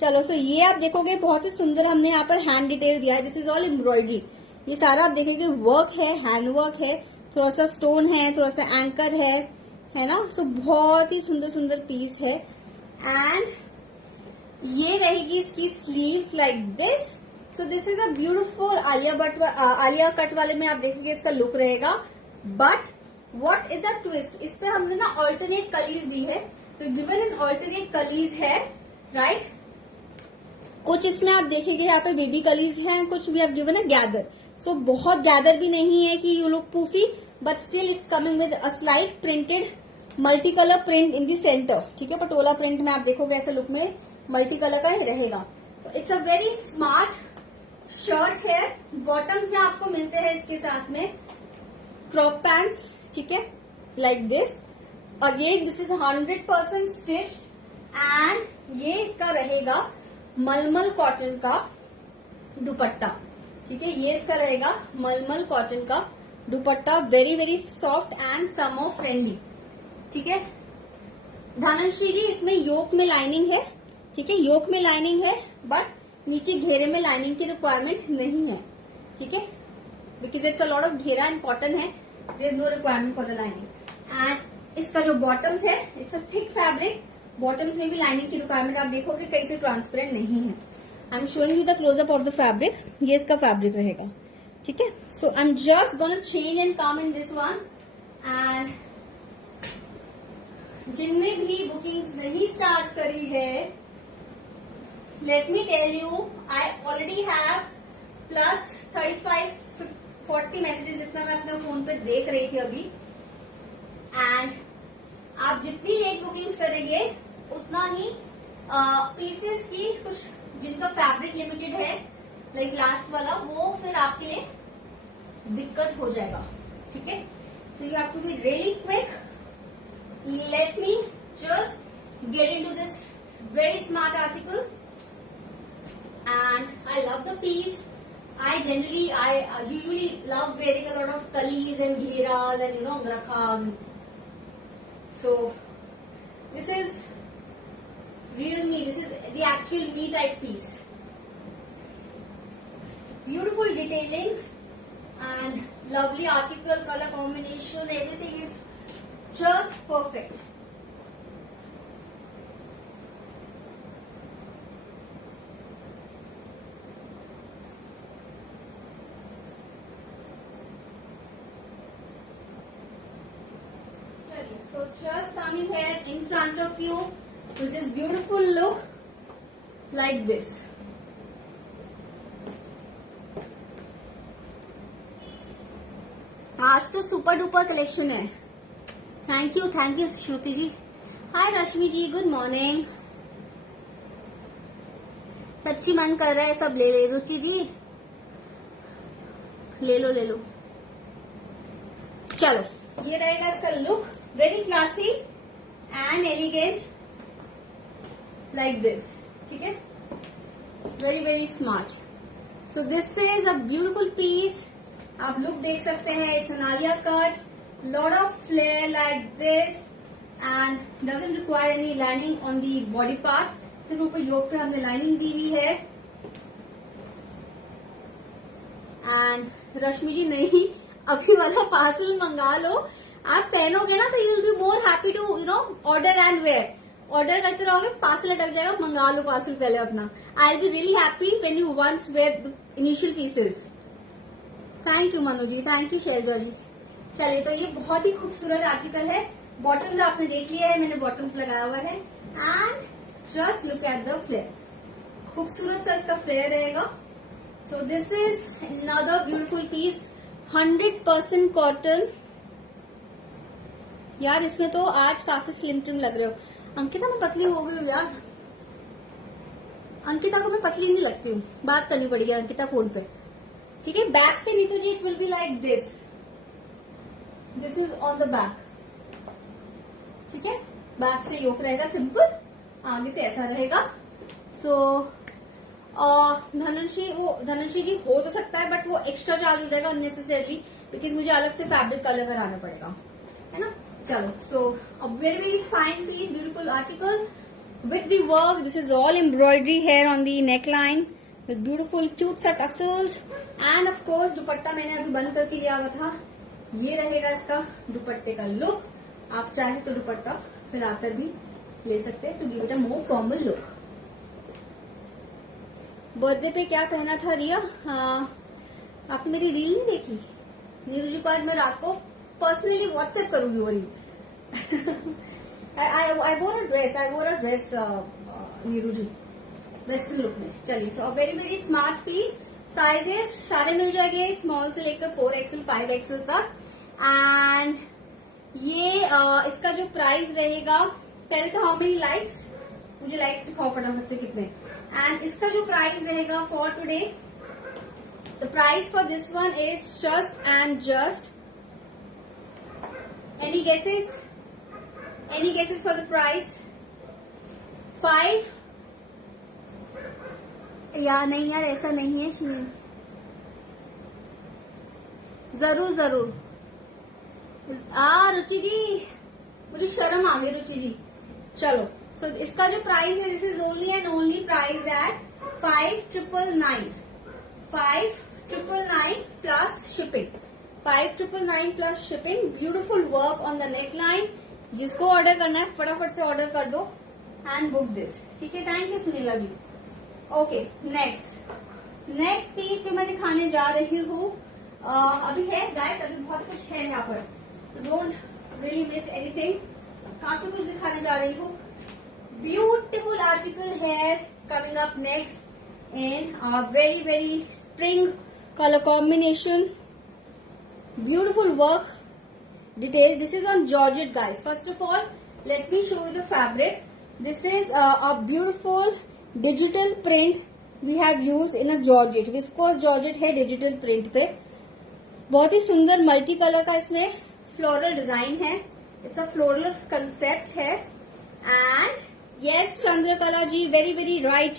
चलो, सो ये आप देखोगे बहुत ही सुंदर हमने यहाँ पर हैंड डिटेल दिया है। This is all embroidery. ये सारा आप देखेंगे वर्क है, हैंड वर्क है, थोड़ा सा स्टोन है, थोड़ा सा एंकर है ना। सो बहुत ही सुंदर सुंदर पीस है। एंड ये रहेगी इसकी sleeves like this. So this is a beautiful Alia cut वाले में आप देखेंगे इसका लुक रहेगा। But what is the twist, इस पे हमने ना ऑल्टरनेट कलीज दी है। तो गिवन एन ऑल्टरनेट कलीज है, राइट। कुछ इसमें आप देखेंगे यहाँ पे बेबी कलीज हैं, कुछ भी आप गिवन है गैदर। सो बहुत गैदर भी नहीं है कि you look poofy, but still it's coming with a slight printed multi colour print in the centre. ठीक है, पटोला प्रिंट में आप देखोगे ऐसे लुक में मल्टी कलर का ही रहेगा। तो it's a very smart shirt है। बॉटम्स में आपको मिलते हैं इसके साथ में क्रॉप पैंट्स। ठीक है, like this. Again this is 100% stitched and ये इसका रहेगा मलमल कॉटन का दुपट्टा। ठीक है, ये इसका रहेगा मलमल कॉटन का दुपट्टा, very very soft and summer friendly. ठीक है धनश्री जी, इसमें योक में लाइनिंग है। ठीक है, योक में लाइनिंग है, बट नीचे घेरे में लाइनिंग की रिक्वायरमेंट नहीं है। ठीक है, because it's a lot of घेरा एंड कॉटन है, there is no requirement for the lining. And इसका जो बॉटम्स है, it's a thick fabric. Bottoms में भी लाइनिंग की रिक्वायरमेंट आप देखोगे कहीं से ट्रांसपेरेंट नहीं है। I am showing you the closeup of the fabric. ये इसका फैब्रिक रहेगा। ठीक है, so I am just gonna change and come in this one. And जिनमें भी बुकिंग्स नहीं स्टार्ट करी है, let me tell you, I already have plus 35-40 messages, जितना मैं अपने फोन पे देख रही थी अभी। एंड आप जितनी लेट बुकिंग्स करेंगे उतना ही पीसेस की कुछ जिनका फैब्रिक लिमिटेड है, लाइक लास्ट वाला, वो फिर आपके लिए दिक्कत हो जाएगा, ठीक है. So you have to be really quick. Let me just get into this very smart article. And I love the piece. I usually love wearing a lot of kalis and ghiras and angrakha. So this is real me. This is the actual me type piece. Beautiful detailings and lovely article, color combination, everything is just perfect. So just coming here in front of you with this beautiful look like this. आज तो सुपर डुपर कलेक्शन है. Thank you Shruti ji. Hi Rashmi ji, good morning. सच्ची मन कर रहा है सब ले ले. रुचि जी ले लो. चलो, ये रहेगा इसका look. Very classy and elegant like this, ठीक है. Very smart. So this is a beautiful piece. आप लुक देख सकते हैं. It's an Alia cut, lot of flare like this and doesn't require any lining on the body part. सिर्फ ऊपर योक पे हमने लाइनिंग दी हुई है. एंड रश्मि जी नहीं, अभी वाला पार्सल मंगा लो. आप पहनोगे ना तो you will be more happy to order and wear. Order करते रहोगे, पार्सल अटक जाएगा. मंगा लो पार्सल पहले अपना. I will be really happy when you once wear the initial pieces. Thank you Manu ji, thank you Shailaja ji. चलिए, तो ये बहुत ही खूबसूरत आर्टिकल है. बॉटम्स आपने देख लिया है, मैंने बॉटम्स लगाया हुआ है. And just look at the flare. खूबसूरत सा इसका फ्लेयर रहेगा. So this is another beautiful piece. 100% cotton. यार इसमें तो आज काफी स्लिम ट्रिम लग रहे हो. अंकिता मैं पतली हो गई हूँ यार. अंकिता को मैं पतली नहीं लगती हूँ. बात करनी पड़ेगी अंकिता फोन पे, ठीक है. बैक से Neetu ji it will be like this. This is on the back, ठीक है. बैक से योक रहेगा सिंपल, आगे से ऐसा रहेगा. सो धनश्री जी हो तो सकता है बट वो एक्स्ट्रा चार्ज हो जाएगा अननेसेसरली, बिकॉज मुझे अलग से फैब्रिक कलर कराना पड़ेगा, है ना. चलो, so a very fine piece, beautiful article with the work. This is all embroidery here on the neckline with beautiful cute सा tassels and of course दुपट्टा मैंने अभी बंद करके लिया हुआ था. ये रहेगा इसका दुपट्टे का लुक. आप चाहे तो दुपट्टा फैलाकर भी ले सकते हैं to give it a more formal look. Birthday पे क्या पहना था रिया? आपने मेरी रील नहीं देखी? नीरू जी को आज मैं रात को पर्सनली व्हाट्सएप करूंगी वो reel. I wore a dress, Neeru ji, western look में. चलिए, so very smart piece. Sizes सारे मिल जाएंगे, स्मॉल से लेकर 4XL 5XL तक. एंड ये इसका जो प्राइस रहेगा, पहले तो हाउ मेनी लाइक्स, मुझे लाइक्स दिखाओ फटाफट से कितने. एंड इसका जो प्राइस रहेगा for today, the price for this one is just any guesses? Any guesses for the price? 5? यार नहीं यार, ऐसा नहीं है शिमिन. जरूर. रुचि जी, मुझे शर्म आ गई रुचि जी. चलो, सो इसका जो प्राइस है, this is only and only price at 5,999. 5,999 plus shipping. 5,999 plus shipping. Beautiful work on the neck line. जिसको ऑर्डर करना है फटाफट से ऑर्डर कर दो एंड बुक दिस, ठीक है. Thank you Sunila ji. Okay, next piece जो मैं दिखाने जा रही हूँ, अभी है गाइस, अभी बहुत कुछ है यहाँ पर. Don't really miss anything. काफी कुछ दिखाने जा रही हूँ. ब्यूटिफुल आर्टिकल है coming up next in very spring colour combination. Beautiful work. Detail. This is on Georgette, guys. First of all, let me show you the fabric. This is a beautiful digital print we have used in a Georgette. Viscose Georgette है digital print पे. बहुत ही सुंदर मल्टी कलर का इसमें फ्लोरल डिजाइन है, इट्स अ फ्लोरल कंसेप्ट है। And yes Chandrakala ji, very very right.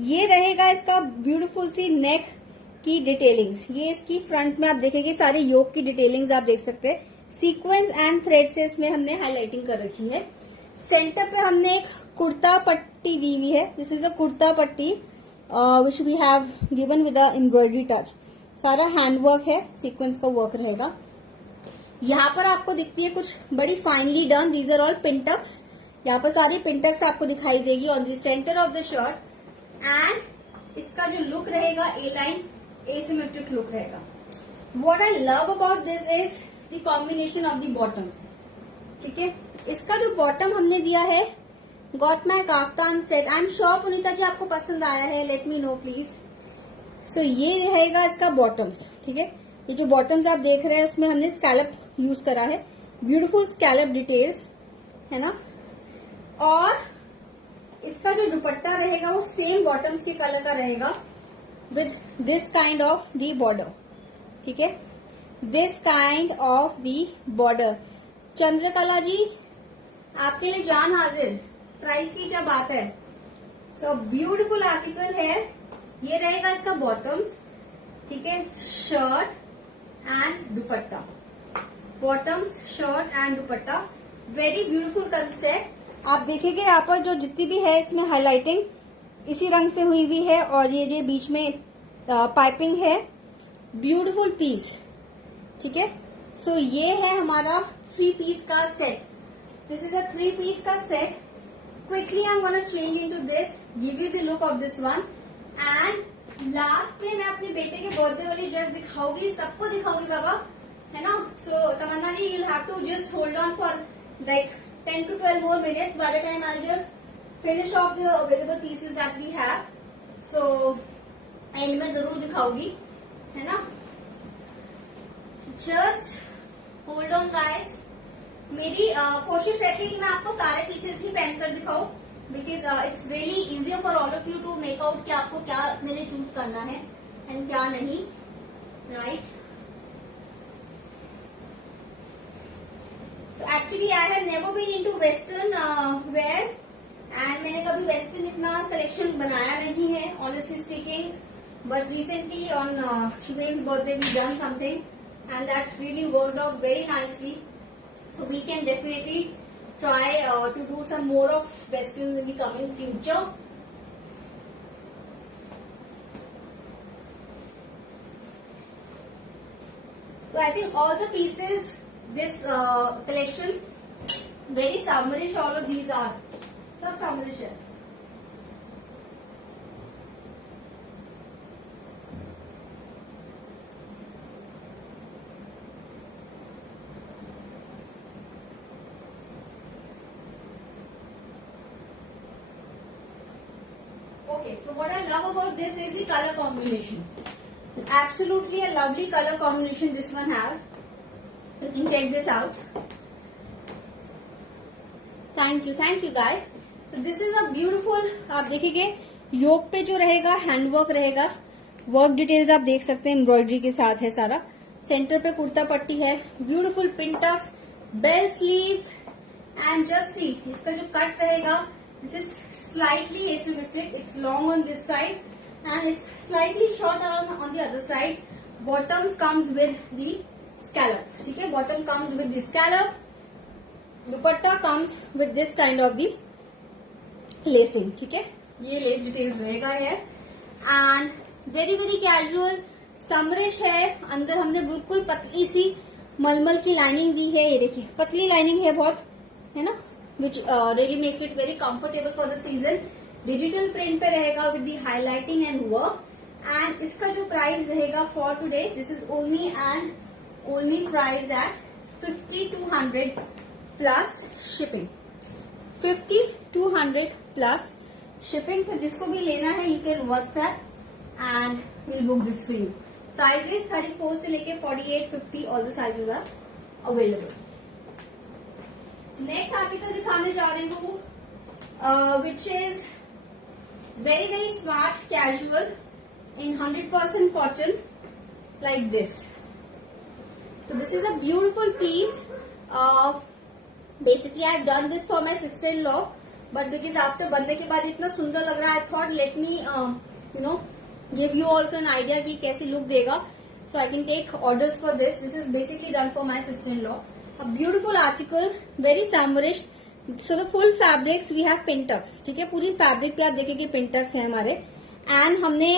ये रहेगा इसका ब्यूटीफुल सी नेक की डिटेलिंग्स। ये इसकी फ्रंट में आप देखेंगे सारे योक की डिटेलिंग्स आप देख सकते हैं। सीक्वेंस एंड थ्रेड से इसमें हमने हाईलाइटिंग कर रखी है। सेंटर पे हमने एक कुर्ता पट्टी दी हुई है। दिस इज अ कुर्ता पट्टी which we have given with a embroidery touch. सारा हैंडवर्क है, सीक्वेंस का वर्क रहेगा। यहाँ पर आपको दिखती है कुछ बड़ी finely done, these are all pintucks. यहाँ पर सारी पिंटक्स आपको दिखाई देगी on the centre of the shirt. And इसका जो लुक रहेगा ए लाइन एसिमेट्रिक लुक रहेगा। What I love about this is the combination of the bottoms. ठीक है, इसका जो बॉटम हमने दिया है got my kaftan set. I am sure Punita ji आपको पसंद आया है, let me know please. So ये रहेगा इसका बॉटम्स। ठीक है, ये जो बॉटम्स आप देख रहे हैं उसमें हमने स्कैलप यूज करा है, ब्यूटीफुल स्कैलप डिटेल्स है ना। और इसका जो दुपट्टा रहेगा वो सेम बॉटम्स के कलर का रहेगा with this kind of the border. ठीक है, this kind of the border. Chandrakala ji आपके लिए जान हाजिर, प्राइस की क्या बात है। सो ब्यूटीफुल आर्टिकल है। ये रहेगा इसका बॉटम्स। ठीक है, shirt and dupatta, bottoms shirt and dupatta, very beautiful concept. आप देखेंगे यहाँ पर जो जितनी भी है इसमें हाईलाइटिंग इसी रंग से हुई हुई है और ये जो बीच में पाइपिंग है, ब्यूटीफुल पीस। ठीक है, सो ये है हमारा 3 पीस का set. This is a 3 piece का set. Quickly I am gonna change into this, give you the look of this one. And last में मैं अपने बेटे के बर्थडे वाली ड्रेस दिखाऊंगी, सबको दिखाऊंगी बाबा, है ना। So Tamanna ji you have to just hold on for like 10 to 12 more minutes. By the time I'll just finish off the available pieces that we have. So and में जरूर दिखाऊंगी, है ना। Just hold on guys. मेरी कोशिश रहती है कि मैं आपको सारे पीसेस ही पहन कर दिखाऊं, because it's really easier for all of you to make out कि आपको क्या अपने लिए चूज करना है एंड क्या नहीं, right. So actually I have never been into western wears and मैंने कभी वेस्टर्न इतना कलेक्शन बनाया नहीं है honestly speaking, but recently on Shubhen's birthday we done something and that really worked out very nicely. So we can definitely try to do some more of westerns in the coming future. So I think all the pieces, this collection, very summerish. All of these are सब summerish है. Okay, so what I love about this is the color combination. Absolutely a lovely color combination this one has. You can check this out. Thank you guys. So this is a beautiful. आप देखिए योक पे जो रहेगा हैंडवर्क रहेगा, वर्क डिटेल्स आप देख सकते हैं एम्ब्रॉयडरी के साथ है सारा. सेंटर पे कुर्ता पट्टी है, beautiful pin tucks, bell sleeves and just see इसका जो कट रहेगा, this is slightly asymmetric. It's long on this side and it's slightly short on the other side. Bottoms comes with the scallop. ठीक है, bottom comes with the scallop. Dupatta comes with this kind of the lacing. ठीक है, ये लेस डिटेल्स रहेगा है and very very casual summerish है. अंदर हमने बिल्कुल पतली सी मलमल की लाइनिंग दी है. ये देखिए पतली लाइनिंग है बहुत, है ना, which really makes it very comfortable for the season. Digital print पे रहेगा with the highlighting and work. And इसका जो प्राइस रहेगा for today, this is only and only priced at 5200 plus shipping. 5200 plus shipping. तो जिसको भी लेना है you can WhatsApp and we'll book this for you. Sizes 34 से लेके 48, 50 all the sizes are available. Next article दिखाने जा रही हूँ which is very very smart casual in 100% cotton like this. So this is a beautiful piece. Basically I have done this for my sister-in-law, but because after बनने के बाद इतना सुंदर लग रहा है, I thought let me give you also an idea कि कैसी look देगा. So I can take orders for this. This is basically done for my sister-in-law. A beautiful article, very summerish. So the full fabrics we have Pintux. ठीक है, पूरी फैब्रिक पे आप देखेंगे Pintux है हमारे. एंड हमने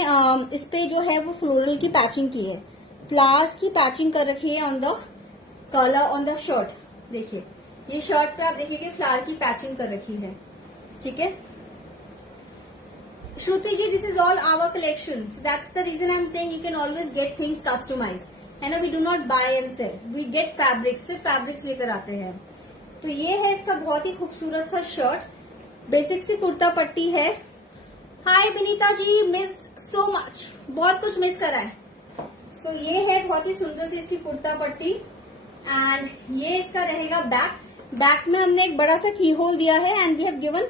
इस पे जो है वो फ्लोरल की पैचिंग की है, फ्लावर्स की पैचिंग कर रखी है on the colour on the shirt. देखिए ये शर्ट पे आप देखिए फ्लावर की पैचिंग कर रखी है. ठीक है Shruti ji, this is all our collection. That's the reason I am saying you can always get things customized. है ना, we do not buy and sell, we get fabrics, सिर्फ फैब्रिक्स लेकर आते हैं. तो ये है इसका बहुत ही खूबसूरत सा शर्ट. बेसिक सी कुर्ता पट्टी है. हाय Vinita ji, miss so much, बहुत कुछ मिस करा है. सो ये है बहुत ही सुंदर सी इसकी कुर्ता पट्टी. एंड ये इसका रहेगा बैक. बैक में हमने एक बड़ा सा की होल दिया है and we have given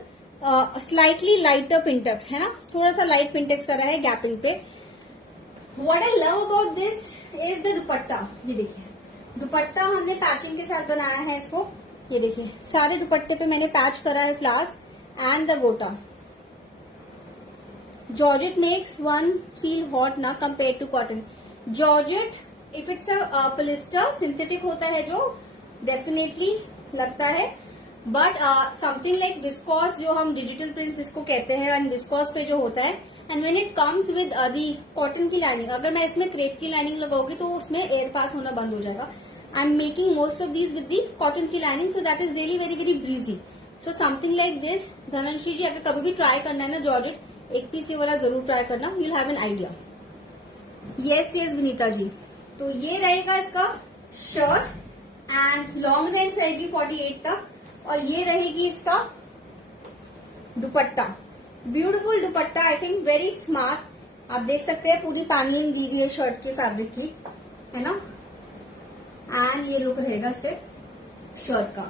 slightly lighter pintucks, है ना, थोड़ा सा लाइट पिंटेक्स करा है गैपिंग पे. What I love about this is the दुपट्टा. ये देखिए दुपट्टा हमने पैचिंग के साथ बनाया है इसको. ये देखिए सारे दुपट्टे पे मैंने पैच करा है flowers and the gota. Georgette makes one feel hot ना compare to cotton. Georgette if it's a polyester synthetic होता है जो डेफिनेटली लगता है, बट समथिंग लाइक विस्कॉस जो हम डिजिटल प्रिंट्स इसको कहते हैं एंड विस्कॉस पे जो होता है, and when it comes with the cotton की लाइनिंग, अगर मैं इसमें क्रेप की लाइनिंग लगाऊंगी तो उसमें एयर पास होना बंद हो जाएगा. I am making most of these with the cotton की lining, so that is really very very breezy. So something like this. Dhanashree ji, अगर कभी भी ट्राई करना है ना जॉर्जेट, एक पीस ये वाला जरूर ट्राई करना, you will have an idea. Yes yes Vinita ji. तो ये रहेगा इसका शर्ट एंड लॉन्ग रेंज रहेगी 48 तक, और ये रहेगी इसका दुपट्टा. Beautiful dupatta, I think very smart. आप देख सकते हैं पूरी पैनलिंग दी हुई है शर्ट के फैब्रिक की, है ना. एंड ये लुक रहेगा इसके शर्ट का.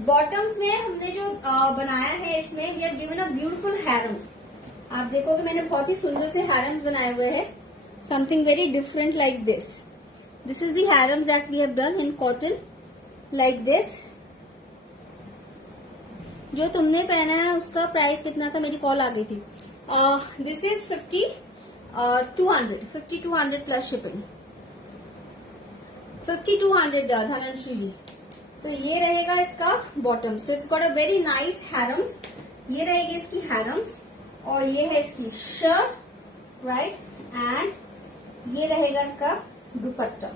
बॉटम्स में हमने जो बनाया है इसमें we have given a beautiful harems. आप देखोगे मैंने बहुत ही सुंदर से हैरम्स बनाए हुए हैं. Something very different like this. This is the harems that we have done in cotton like this. जो तुमने पहना है उसका प्राइस कितना था, मेरी कॉल आ गई थी. This is 5200 plus shipping. 5200 Dhanashree ji. तो ये रहेगा इसका bottom. So it's got a very nice harems. ये रहेगी इसकी हैरम्स और ये है इसकी शर्ट, राइट. एंड ये रहेगा इसका दुपट्टा.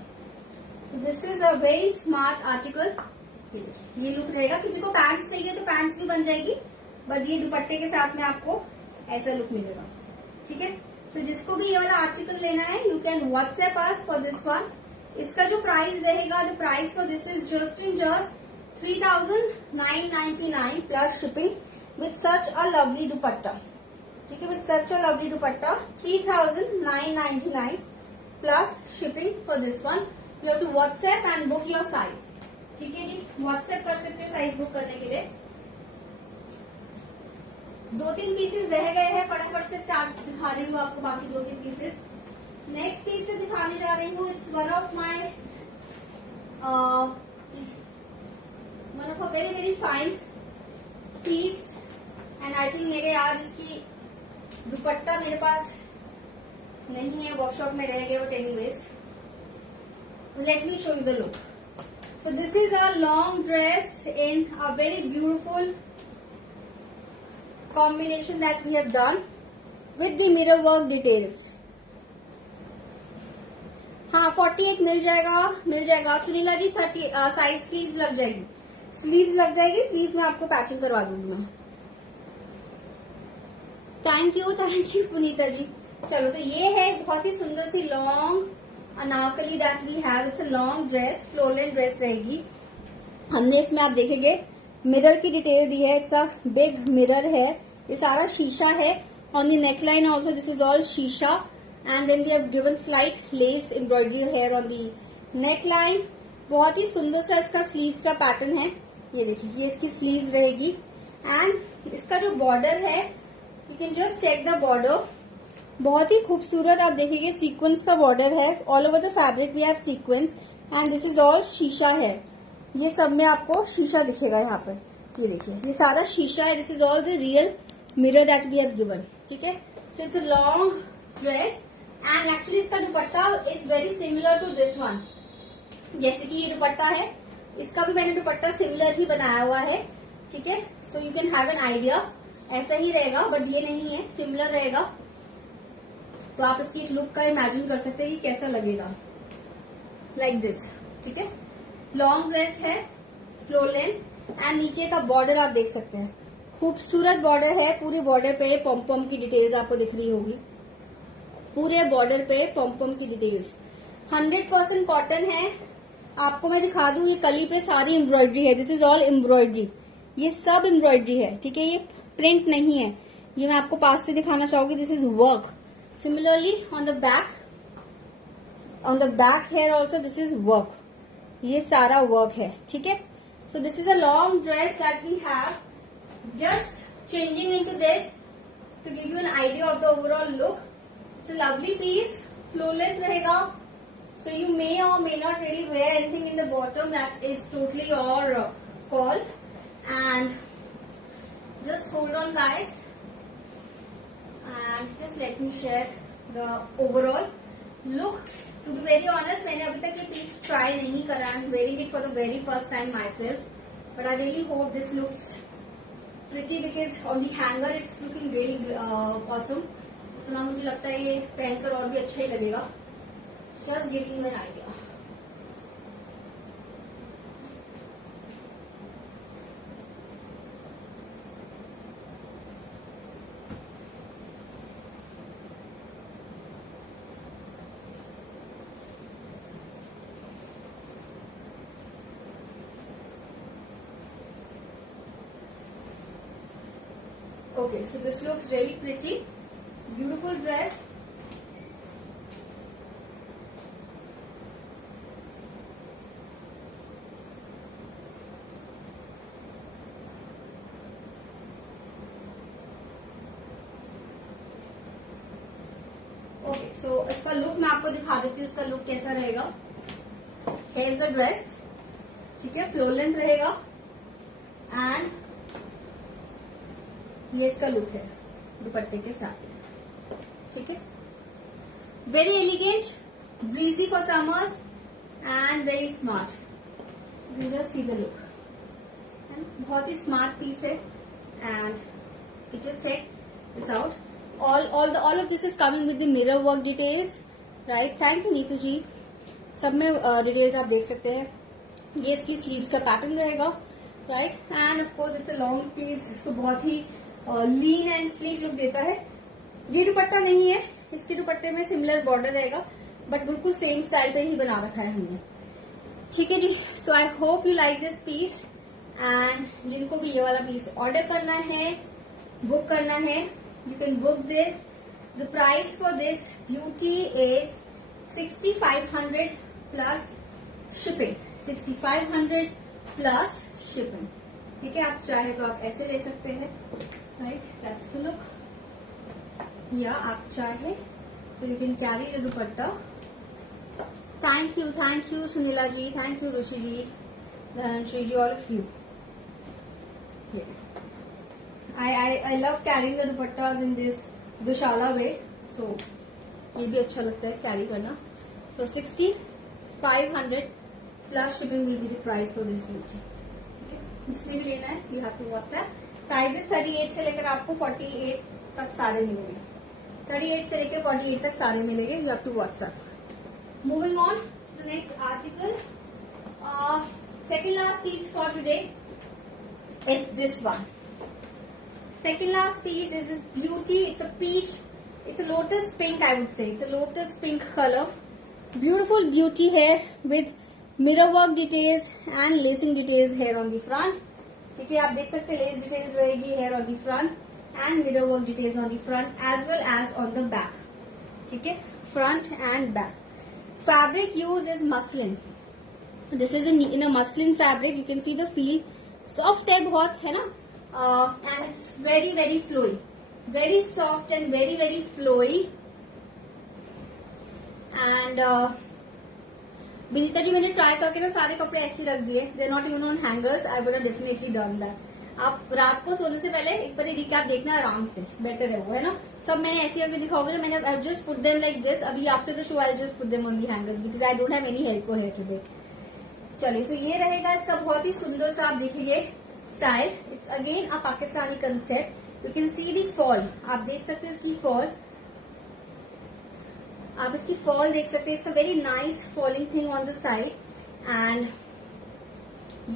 This is a very smart article. ये लुक रहेगा. किसी को पैंट्स चाहिए तो पैंट्स भी बन जाएगी, बट ये दुपट्टे के साथ में आपको ऐसा लुक मिलेगा. ठीक है. तो जिसको भी ये वाला आर्टिकल लेना है you can WhatsApp us for this one. इसका जो प्राइस रहेगा, the price for this is just 3999 plus shipping with such a lovely dupatta. ठीक है, with such a lovely dupatta 3999 plus shipping for this one. You have to WhatsApp and book your size. ठीक है जी, व्हाट्सएप कर सकते हैं साइज बुक करने के लिए. 2-3 पीसेस रह गए हैं, फटाफट से स्टार्ट दिखा रही हूँ आपको बाकी 2-3 पीसेस. नेक्स्ट पीस जो दिखाने जा रही हूँ it's one of a very very fine piece and I think मेरे आज इसकी दुपट्टा मेरे पास नहीं है, वर्कशॉप में रह गए, but anyways let me show you the look. So this is a long dress in a very beautiful combination that we have done with the mirror work details. हाँ 48 मिल जाएगा सुनीला जी. 30 साइज स्लीव्स लग जाएगी. स्लीव्स में आपको पैचिंग करवा दूंगी मैं. Thank you Punita ji. चलो, तो ये है बहुत ही सुंदर सी long Anarkali that we have. It's a long dress, floral dress रहेगी. हमने इसमें आप देखेंगे मिरर की डिटेल दी है. इट्स अ बिग मिरर है. ये सारा शीशा है. On the neckline also this is all shisha. And then we have given slight lace embroidery here on the neckline. बहुत ही सुंदर सा इसका स्लीव्स का पैटर्न है. ये देखिए, ये इसकी स्लीव रहेगी. एंड इसका जो बॉर्डर है, you can just check the border. बहुत ही खूबसूरत आप देखेंगे सीक्वेंस का बॉर्डर है। All over the fabric we have sequins and this is all शीशा है। ये सब में आपको शीशा दिखेगा यहाँ पर, ये देखिए ये सारा शीशा है। This is all the real mirror that we have given, ठीक है। So it's a long dress and actually इसका dupatta is very similar to this one. जैसे कि ये दुपट्टा है, इसका भी मैंने दुपट्टा सिमिलर ही बनाया हुआ है, ठीक है। So you can have an idea, ऐसा ही रहेगा बट ये नहीं है, सिमिलर रहेगा। तो आप इसकी एक लुक का इमेजिन कर सकते हैं कि कैसा लगेगा, लाइक दिस, ठीक है। लॉन्ग ड्रेस है, फ्लोर लेंथ एंड नीचे का बॉर्डर आप देख सकते हैं, खूबसूरत बॉर्डर है। पूरे बॉर्डर पे पॉम पॉम की डिटेल्स आपको दिख रही होगी, पूरे बॉर्डर पे पॉम पॉम की डिटेल्स। 100% कॉटन है। आपको मैं दिखा दूं, ये कली पे सारी एम्ब्रॉयडरी है। दिस इज ऑल एम्ब्रॉयडरी, ये सब एम्ब्रॉयडरी है, ठीक है। ये प्रिंट नहीं है, ये मैं आपको पास से दिखाना चाहूंगी। This is work. Similarly on the back here also this is work, ये सारा वर्क है, ठीक है। So this is a long dress that we have, just changing into this to give you an idea of the overall look. It's a lovely piece, floor length रहेगा। So you may or may not really wear anything in the bottom, that is totally your call. And just hold on guys, and just let me share the overall look. To be very honest, मैंने अभी तक ये piece try नहीं करा, I'm wearing it for the very first time myself, but I really hope this looks pretty because on the hanger it's looking really awesome. तो ना मुझे लगता है ये पहनकर और भी अच्छा ही लगेगा। Just giving you an idea. Okay, so this looks really pretty, beautiful dress. Okay, so इसका लुक मैं आपको दिखा देती हूँ, इसका लुक कैसा रहेगा। हेयर इज द ड्रेस, ठीक है, फ्लोर लेंथ रहेगा एंड ये इसका लुक है दुपट्टे के साथ, ठीक है। Very elegant, breezy for summers and very smart. You just see the look, बहुत ही स्मार्ट पीस है and it just check this out. all of this is coming with the mirror work details, right? Thank you Nitu ji. सब में डिटेल्स आप देख सकते हैं। ये इसकी स्लीव्स का पैटर्न रहेगा, right. And of course it's a long piece, तो बहुत ही लीन एंड स्लीक लुक देता है। ये दुपट्टा नहीं है, इसके दुपट्टे में सिमिलर बॉर्डर रहेगा बट बिल्कुल सेम स्टाइल पे ही बना रखा है हमने, ठीक है जी। So I hope you like this piece and जिनको भी ये वाला पीस ऑर्डर करना है, बुक करना है, you can book this. The price for this beauty is 6500 plus shipping, 6500 plus shipping, ठीक है। आप चाहे तो आप ऐसे ले सकते हैं, right? That's the look. या आप चाहे तो you can carry the dupatta. Thank you Sunila ji, thank you Rishi ji, Dhanashree ji, all of you. Yeah. I love carrying the dupattas in this dushala way, so ये भी अच्छा लगता है कैरी करना। So 6500 plus shipping will be the price for this beauty, ठीक है। इसलिए भी लेना है, you have to WhatsApp। Sizes 38 से लेकर आपको 48 तक सारे मिलेंगे, 38 से लेकर 48 तक सारे मिलेंगे, you have to WhatsApp। Moving on to the next article, second last piece for today is this one. Second last piece is this beauty. It's a peach, it's a lotus pink, I would say. It's a lotus pink color. Beautiful beauty hair with mirror work details and lacing details here on the front. ठीक है, आप देख सकते हैं लेस डिटेल्स रहेगी here on the front and mirror work details on the front as well as on the back, ठीक है, front and back. Fabric used is muslin. This is in a muslin fabric. You can see the feel, soft है बहुत, है ना, and it's very very flowy, very soft and very very flowy, and Vinita ji, मैंने ट्राई करके ना सारे कपड़े ऐसे रख दिए, they not even on hangers, I would have definitely done that. आप रात को सोने से पहले एक बार रिकैप देखना आराम से, बेटर है वो, है ना। सब मैंने ऐसे करके दिखाओगे ना, मैंने I just put them like this. अभी after the show I just put them on the hangers because I don't have any helper here today. चलिए, सो ये रहेगा इसका बहुत ही सुंदर सा, आप देखिए style. It's again a Pakistani concept. You can C the fall, आप देख सकते हैं इसकी फॉल, आप इसकी फॉल देख सकते हैं। It's a very nice falling thing on the side. And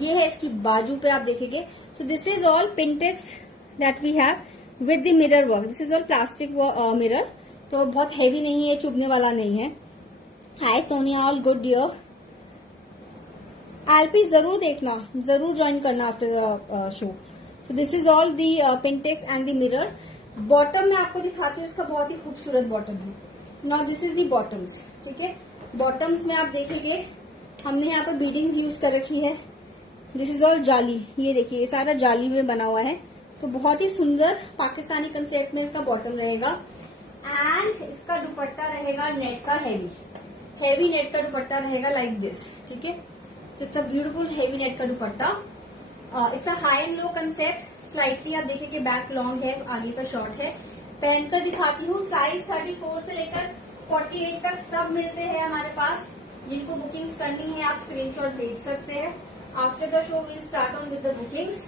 ये है इसकी बाजू पे, आप देखेंगे। So this is all pintucks that we have with the mirror work. This is all plastic mirror, तो बहुत हैवी नहीं है, चुभने वाला नहीं है। Hi Sonia, all good dear. LP जरूर देखना, जरूर ज्वाइन करना after the show. So this is all the pintucks and the mirror. Bottom में आपको दिखाती हूँ, इसका बहुत ही खूबसूरत बॉटम है। Now this is the bottoms, ठीक है। बॉटम्स में आप देखेंगे हमने यहाँ पर बीडिंग्स यूज कर रखी है। दिस इज ऑल जाली, ये देखिए ये सारा जाली में बना हुआ है। सो बहुत ही सुंदर पाकिस्तानी कंसेप्ट में इसका बॉटम रहेगा। एंड इसका दुपट्टा रहेगा नेट का, हैवी नेट का दुपट्टा रहेगा लाइक दिस, ठीक है। It's a beautiful heavy net का दुपट्टा। It's a high and low concept. Slightly आप देखेंगे बैक लॉन्ग है, आगे का शॉर्ट है। पहनकर दिखाती हूँ। साइज 34 से लेकर 48 तक सब मिलते हैं हमारे पास। जिनको बुकिंग्स करनी है आप स्क्रीनशॉट भेज सकते हैं। After the show we'll start on with the bookings.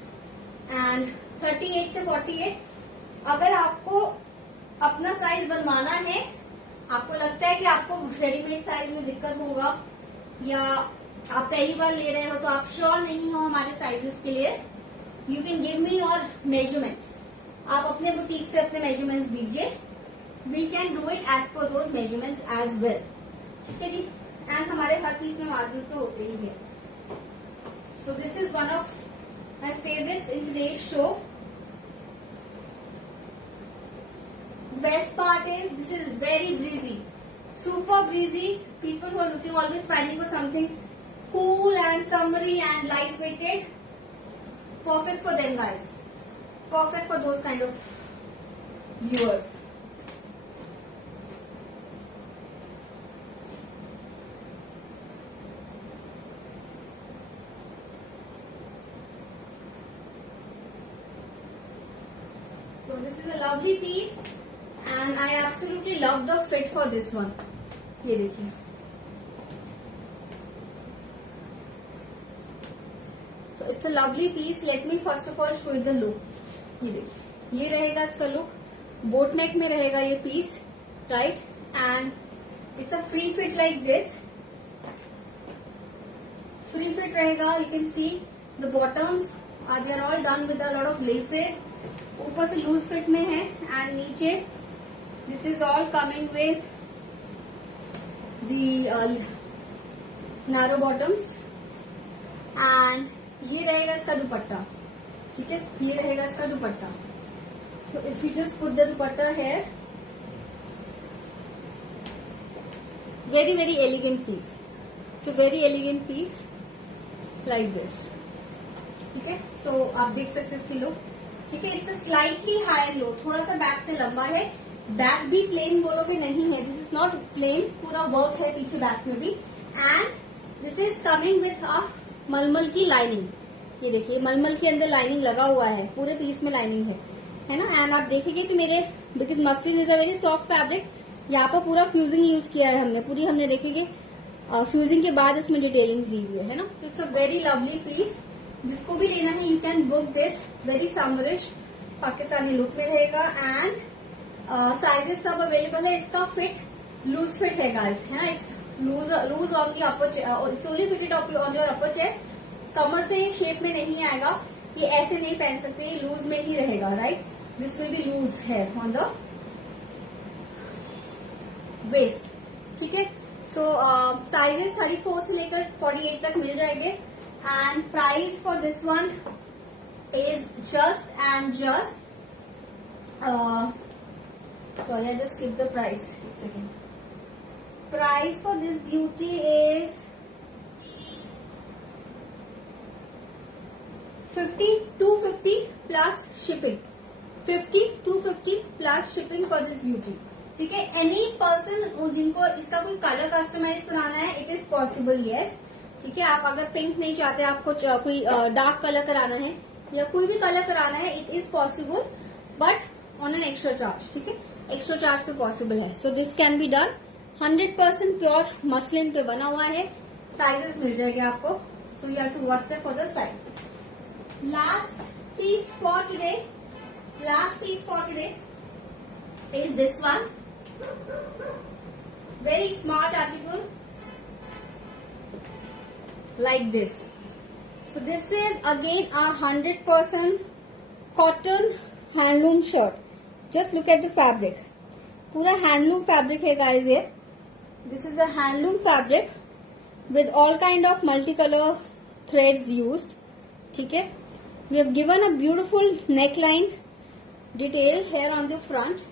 And 38 से 48, अगर आपको अपना साइज बनवाना है, आपको लगता है कि आपको रेडीमेड साइज में दिक्कत होगा, या आप पहली बार ले रहे हो तो आप श्योर नहीं हो हमारे साइजेस के लिए, you can give me your measurements. आप अपने बुटीक से अपने मेजरमेंट्स दीजिए, we can do it as per those measurements as well, ठीक है जी। एंड हमारे हर पीस में मार्जिन तो होते ही है। So this is one of my favourites in today's show. Best part is this is very breezy, super breezy. People who are looking, always finding for something cool and summery and light-weighted, perfect for them guys. Perfect for those kind of viewers. So this is a lovely piece. And I absolutely love the fit for this one. ये देखिए, so it's a lovely piece. Let me first of all show you the look. ये देखिए, ये रहेगा इसका लुक। बोट नेक में रहेगा ये piece, right. And it's a free fit like this, free fit रहेगा। You can see the bottoms are they are all done with a lot of laces. ऊपर से लूज फिट में है एंड नीचे this is all coming with the narrow bottoms। and ये रहेगा इसका दुपट्टा, ठीक है, ये रहेगा इसका दुपट्टा। so if you just put the dupatta here, very very elegant piece, it's a very elegant piece like this, ठीक है। so आप देख सकते हैं इसकी लुक, ठीक है। इट्स स्लाइटली हाई लो, थोड़ा सा बैक से लंबा है। बैक भी प्लेन बोलोगे नहीं है, दिस इज नॉट प्लेन, पूरा वर्क है पीछे बैक में भी। And this is coming with a मलमल की लाइनिंग। ये देखिए मलमल के अंदर लाइनिंग लगा हुआ है, पूरे पीस में लाइनिंग है ना। एंड आप देखेंगे कि मेरे, because muslin is a very soft fabric, यहाँ पर पूरा फ्यूजिंग यूज किया है हमने, पूरी हमने देखेंगे फ्यूजिंग के बाद इसमें डिटेलिंग्स दी हुई है ना। It's a very lovely piece. जिसको भी लेना है you can book this. Very summerish Pakistani look में रहेगा। एंड साइजेस सब अवेलेबल है। इसका फिट लूज फिट है गाइस, है ना। It's loose on the upper, it's only fitted on your upper chest. कमर से ये शेप में नहीं आएगा, ये ऐसे नहीं पहन सकते, ये लूज में ही रहेगा, right. This will be loose है ऑन द वेस्ट, ठीक है। सो साइजेस 34 से लेकर 48 तक मिल जाएंगे। And price for this one is just and just sorry, I just skipped the price. One second. Price for this beauty is 250 plus shipping. 250 plus shipping for this beauty. ठीक है। एनी पर्सन जिनको इसका कोई कलर कस्टमाइज कराना है, इट इज पॉसिबल, यस। ठीक है, आप अगर पिंक नहीं चाहते, आपको कोई डार्क कलर कराना है या कोई भी कलर कराना है, it is possible, but on an extra charge. ठीक है, एक्स्ट्रा चार्ज पे पॉसिबल है। So this can be done. 100% pure muslin पे बना हुआ है। साइजेस मिल जाएंगे आपको। So you have to WhatsApp for the size. Last piece for today, is this one. Very smart article, like this. So this is again a 100% cotton handloom shirt. Just look at the fabric. पूरा handloom fabric है guys ये. This is a handloom fabric with all kind of multicolor threads used. ठीक है. We have given a beautiful neckline detail here on the front.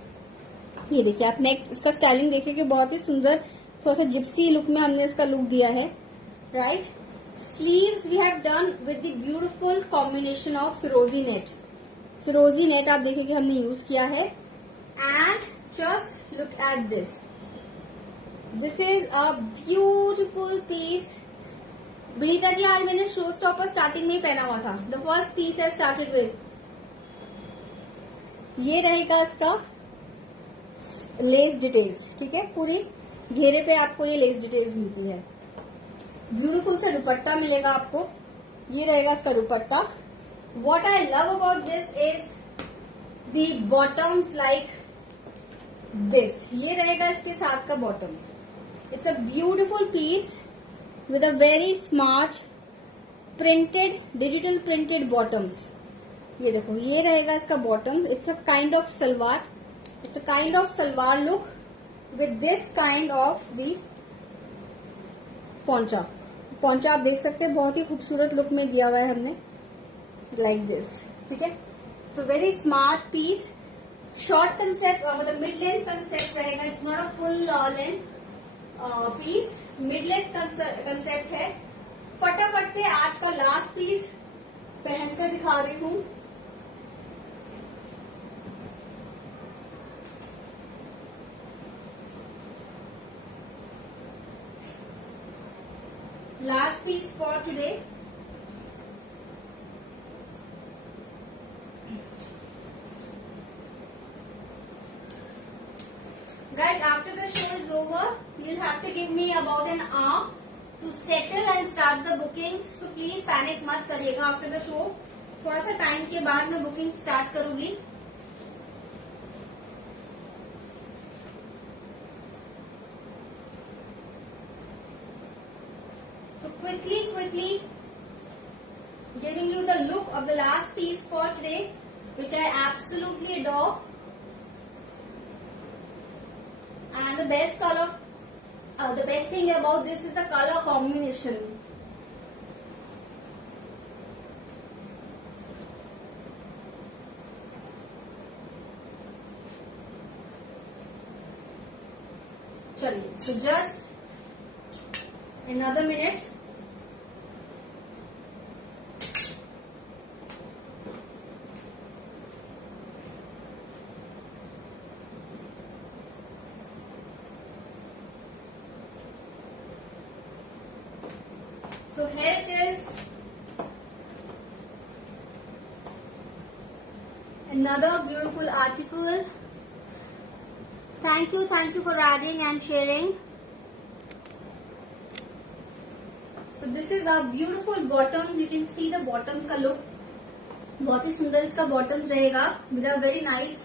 ये देखिए, आप नेक इसका स्टाइलिंग देखिए कि बहुत ही सुंदर, थोड़ा सा जिप्सी लुक में हमने इसका लुक दिया है, right. Sleeves we have done with the beautiful combination of firozi net. फिरोजी नेट आप देखिए कि हमने यूज किया है। And just look at this, this is a beautiful piece. Vinita ji, आज मैंने शो स्टॉपर स्टार्टिंग में ही पहना हुआ था। द फर्स्ट पीस है स्टार्टेड विद, ये रहेगा इसका लेस डिटेल्स। ठीक है, पूरी घेरे पे आपको ये लेस डिटेल्स मिलती है। ब्यूटीफुल सा दुपट्टा मिलेगा आपको, ये रहेगा इसका दुपट्टा। What I love about this is the bottoms like this. ये रहेगा इसके साथ का bottoms. It's a beautiful peace with a very smart printed, digital printed bottoms. ये देखो, ये रहेगा इसका bottoms. It's a kind of salwar, it's a kind of salwar look with this kind of the पोंचा। पोंचा आप देख सकते हैं, बहुत ही खूबसूरत लुक में दिया हुआ है हमने, लाइक दिस। ठीक है, so very smart piece. Short concept, मतलब मिड लेंथ कंसेप्ट रहेगा। It's not a full length piece, mid length concept है। फटाफट से आज का लास्ट पीस पहनकर दिखा रही हूँ। Last piece for today. Guys, after the show is over, you'll have to give me about an hour to settle and start the bookings. So please panic मत करिएगा। After the show, थोड़ा सा टाइम के बाद मैं बुकिंग स्टार्ट करूंगी। Quickly giving you the look of the last piece for today, which I absolutely adore. And the best color, the best thing about this is the color combination. चलिए, so just another minute. So here it is, another beautiful article. Thank you for adding and sharing. So this is a beautiful bottoms. You can see the bottoms का look, बहुत ही सुंदर इसका bottoms रहेगा with a very nice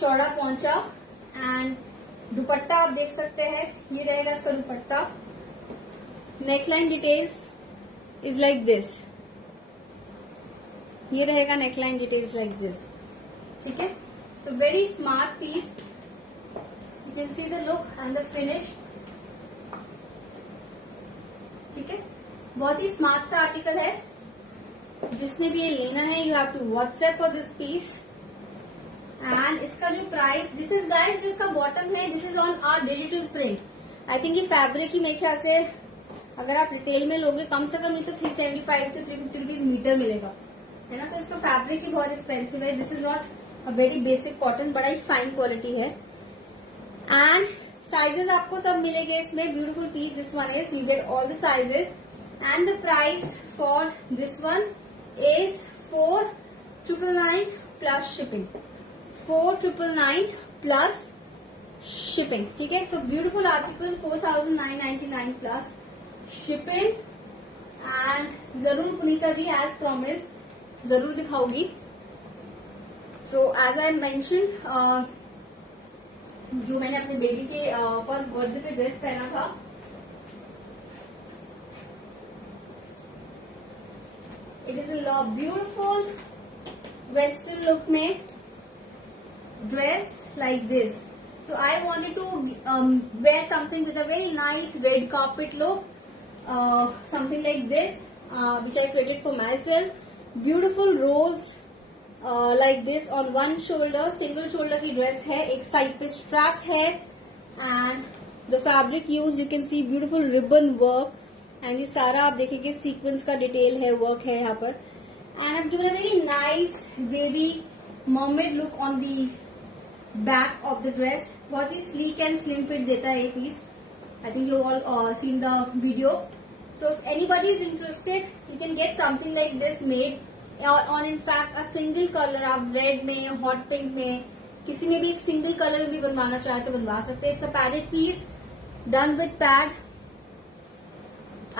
चौड़ा पोंचा। एंड दुपट्टा आप देख सकते हैं, ये रहेगा इसका dupatta. Neckline details is like this, ये रहेगा नेकलाइन डिटेल्स लाइक दिस। ठीक है, so very smart piece. You can see the look and the finish. ठीक है, बहुत ही स्मार्ट सा आर्टिकल है। जिसने भी ये लेना है, you have to WhatsApp for this piece. And इसका जो प्राइस, दिस इज गाइस, जो इसका बॉटम है, this is on our digital print. I think ये फैब्रिक ही मेरे ख्याल से अगर आप रिटेल में लोगे कम से कम नहीं तो 375 to 350 रुपीज मीटर मिलेगा, है ना। तो इसका फैब्रिक ही बहुत एक्सपेंसिव है। This is not a very basic cotton, बड़ा ही फाइन क्वालिटी है। एंड साइजेस आपको सब मिलेंगे इसमें. Beautiful piece this one is. You get all the sizes and the price for this one is 4,999 plus shipping. 4,999 plus shipping. ठीक है. So beautiful article 4,999 plus shipping. And जरूर पुनीता जी एज प्रॉमिस जरूर दिखाऊंगी. सो एज आई मेंशन, जो मैंने अपने बेबी के फर्स्ट बर्थडे पे ड्रेस पहना था, it is a beautiful western look में dress like this. So I wanted to wear something with a very nice red carpet look, something like this, which I created for myself. Beautiful rose like this on one shoulder, single shoulder की dress है, एक side पे strap है, and the fabric used you can see beautiful ribbon work, and ये सारा आप देखेंगे sequence का detail है, work है यहाँ पर, and I've given a very nice wavy mermaid look on the back of the dress. बहुत ही sleek and slim fit देता है ये piece. I think you all seen the video. So if anybody is interested, you can get something like this made, or on in fact a single color. आप red में, hot pink में, किसी में भी एक single color में भी बनवाना चाहे तो बनवा सकते हैं. It's a padded piece done with pad.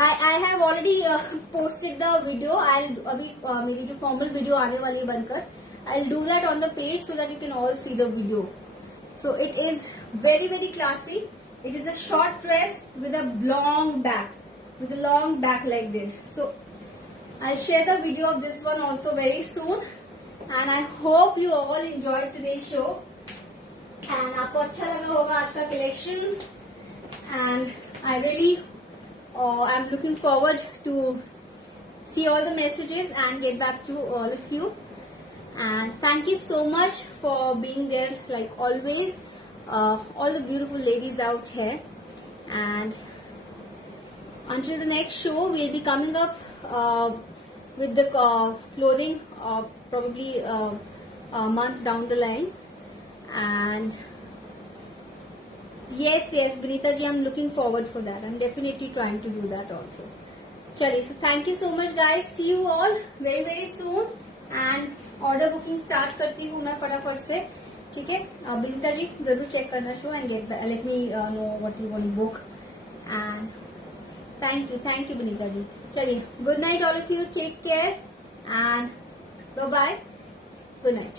I have already posted the video. अभी मेरी जो formal video आने वाली है बनकर, I'll do that on the page so that you can all see the video. So it is very very classy. It is a short dress with a long back like this. So I'll share the video of this one also very soon. And I hope you all enjoyed today's show. And आपको अच्छा लगा होगा आज का collection. And I really I'm looking forward to see all the messages and get back to all of you. And thank you so much for being there like always, all the beautiful ladies out here. And until the next show, we'll be coming up with the clothing probably a month down the line. And yes Benita ji, I'm looking forward for that. I'm definitely trying to do that also. Chaliye, so thank you so much guys. See you all very very soon. And order booking start करती हूँ मैं फटाफट से. ठीक है. बिनीता जी जरूर चेक करना show and get let me know what you want book. And thank you Binita ji. चलिए, good night all of you. Take care and bye bye. Good night.